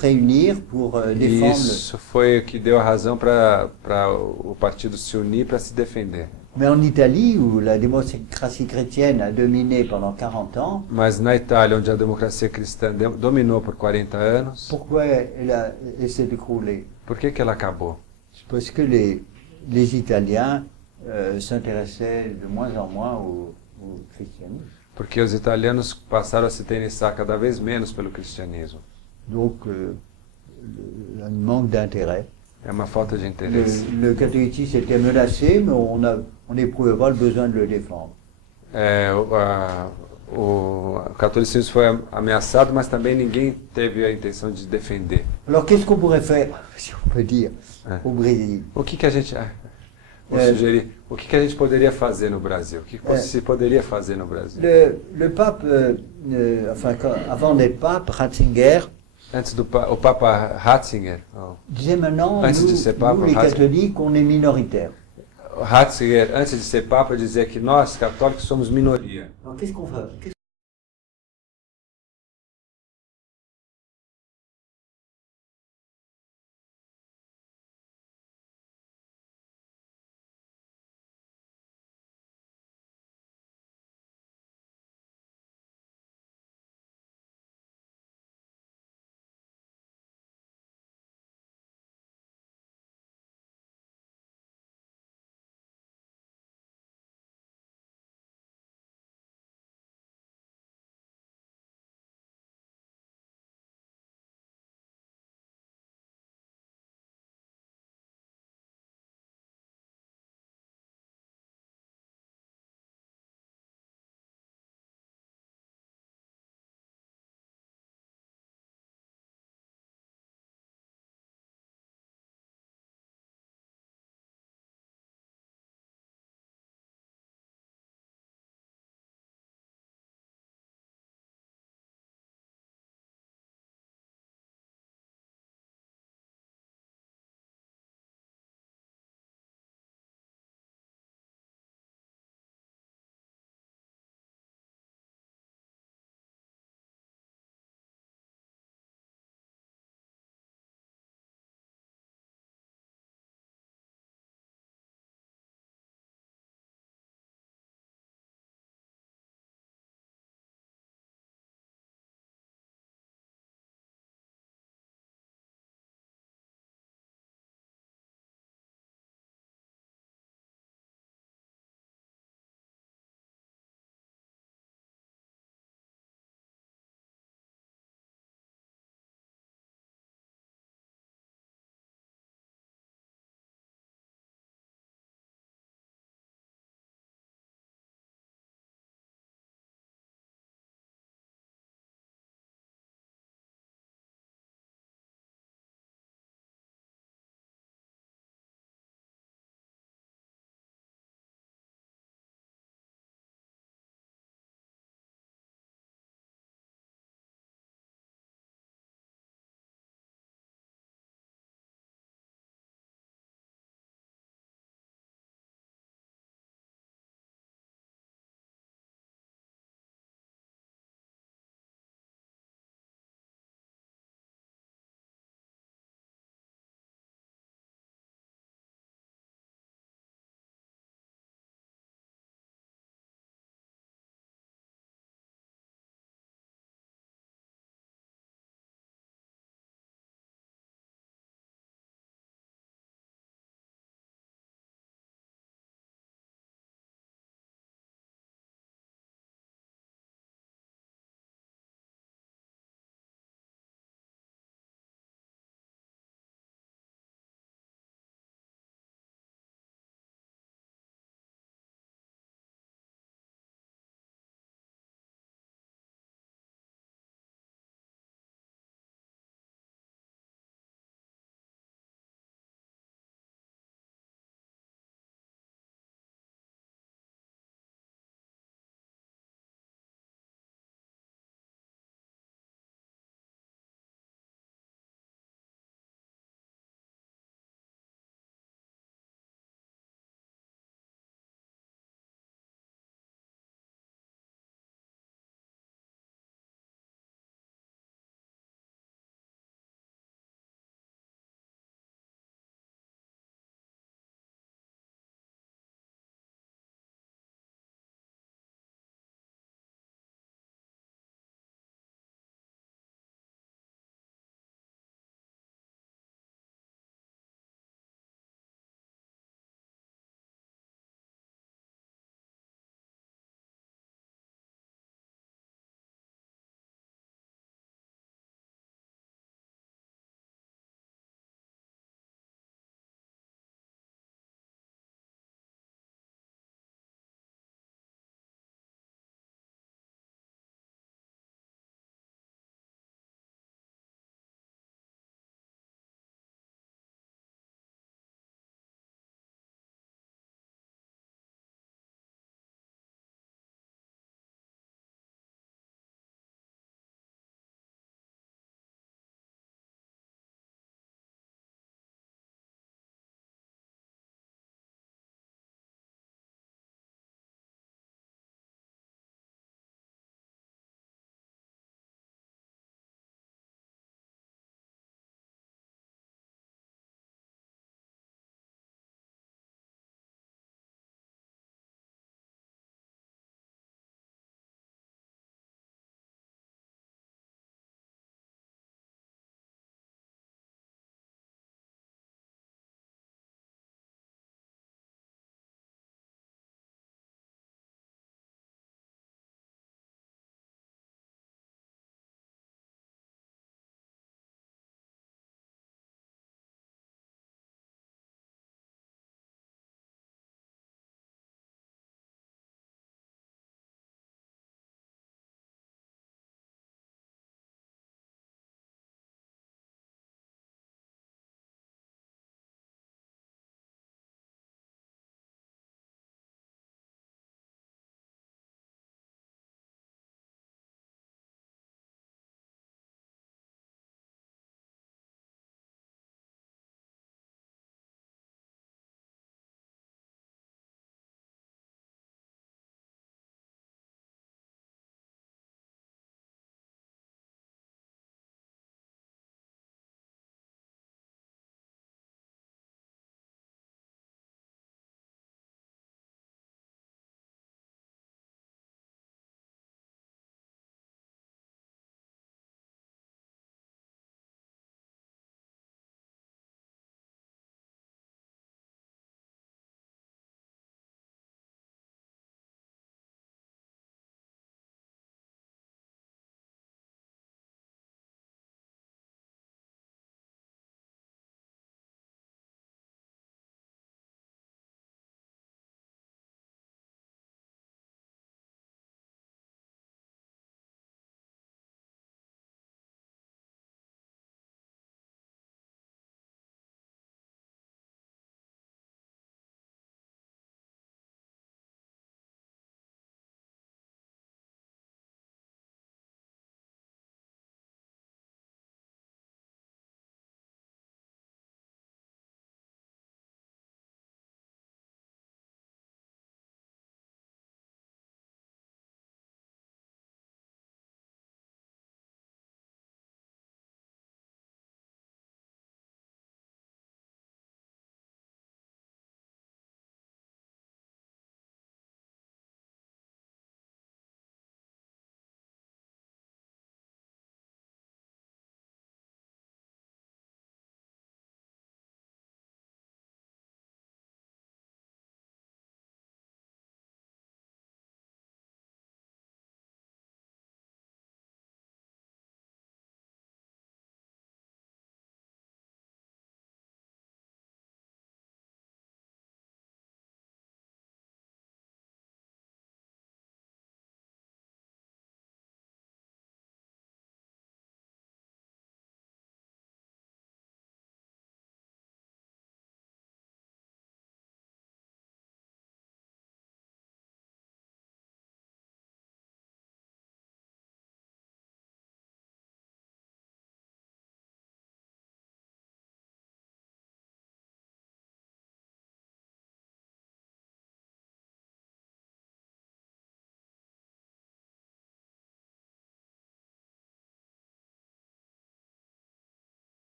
réunir pour E défendre. isso foi o que deu a razão para o partido se unir para se defender. Mais en Italie, où la démocratie chrétienne a dominé pendant 40 ans, Mas na Itália, onde a democracia cristã dominou por 40 anos, pourquoi elle s'est écroulée? por que ela acabou? C'est parce que les Italiens s'intéressaient de moins en moins au christianisme. Porque os italianos passaram a se interessar cada vez menos pelo cristianismo. Donc, un manque d'intérêt. É uma falta de interesse. Le catholicisme était menacé, mais on n'éprouvait pas le besoin de le défendre. O catolicismo foi ameaçado, mas também ninguém teve a intenção de defender. Alors, qu'est-ce qu'on pourrait faire, si on peut dire, au Brésil? O que a gente... Vou sugerir. O que a gente poderia fazer no Brasil? O que se poderia fazer no Brasil? Le pape, avant d'être pape, Ratzinger, Antes o Papa Ratzinger, disait maintenant, Antes de ser Papa, nous les Ratzinger. catholiques, on est minoritaires. Ratzinger, antes de ser Papa, dizia que nós, católicos, somos minoria. Alors, qu'est-ce qu'on fait?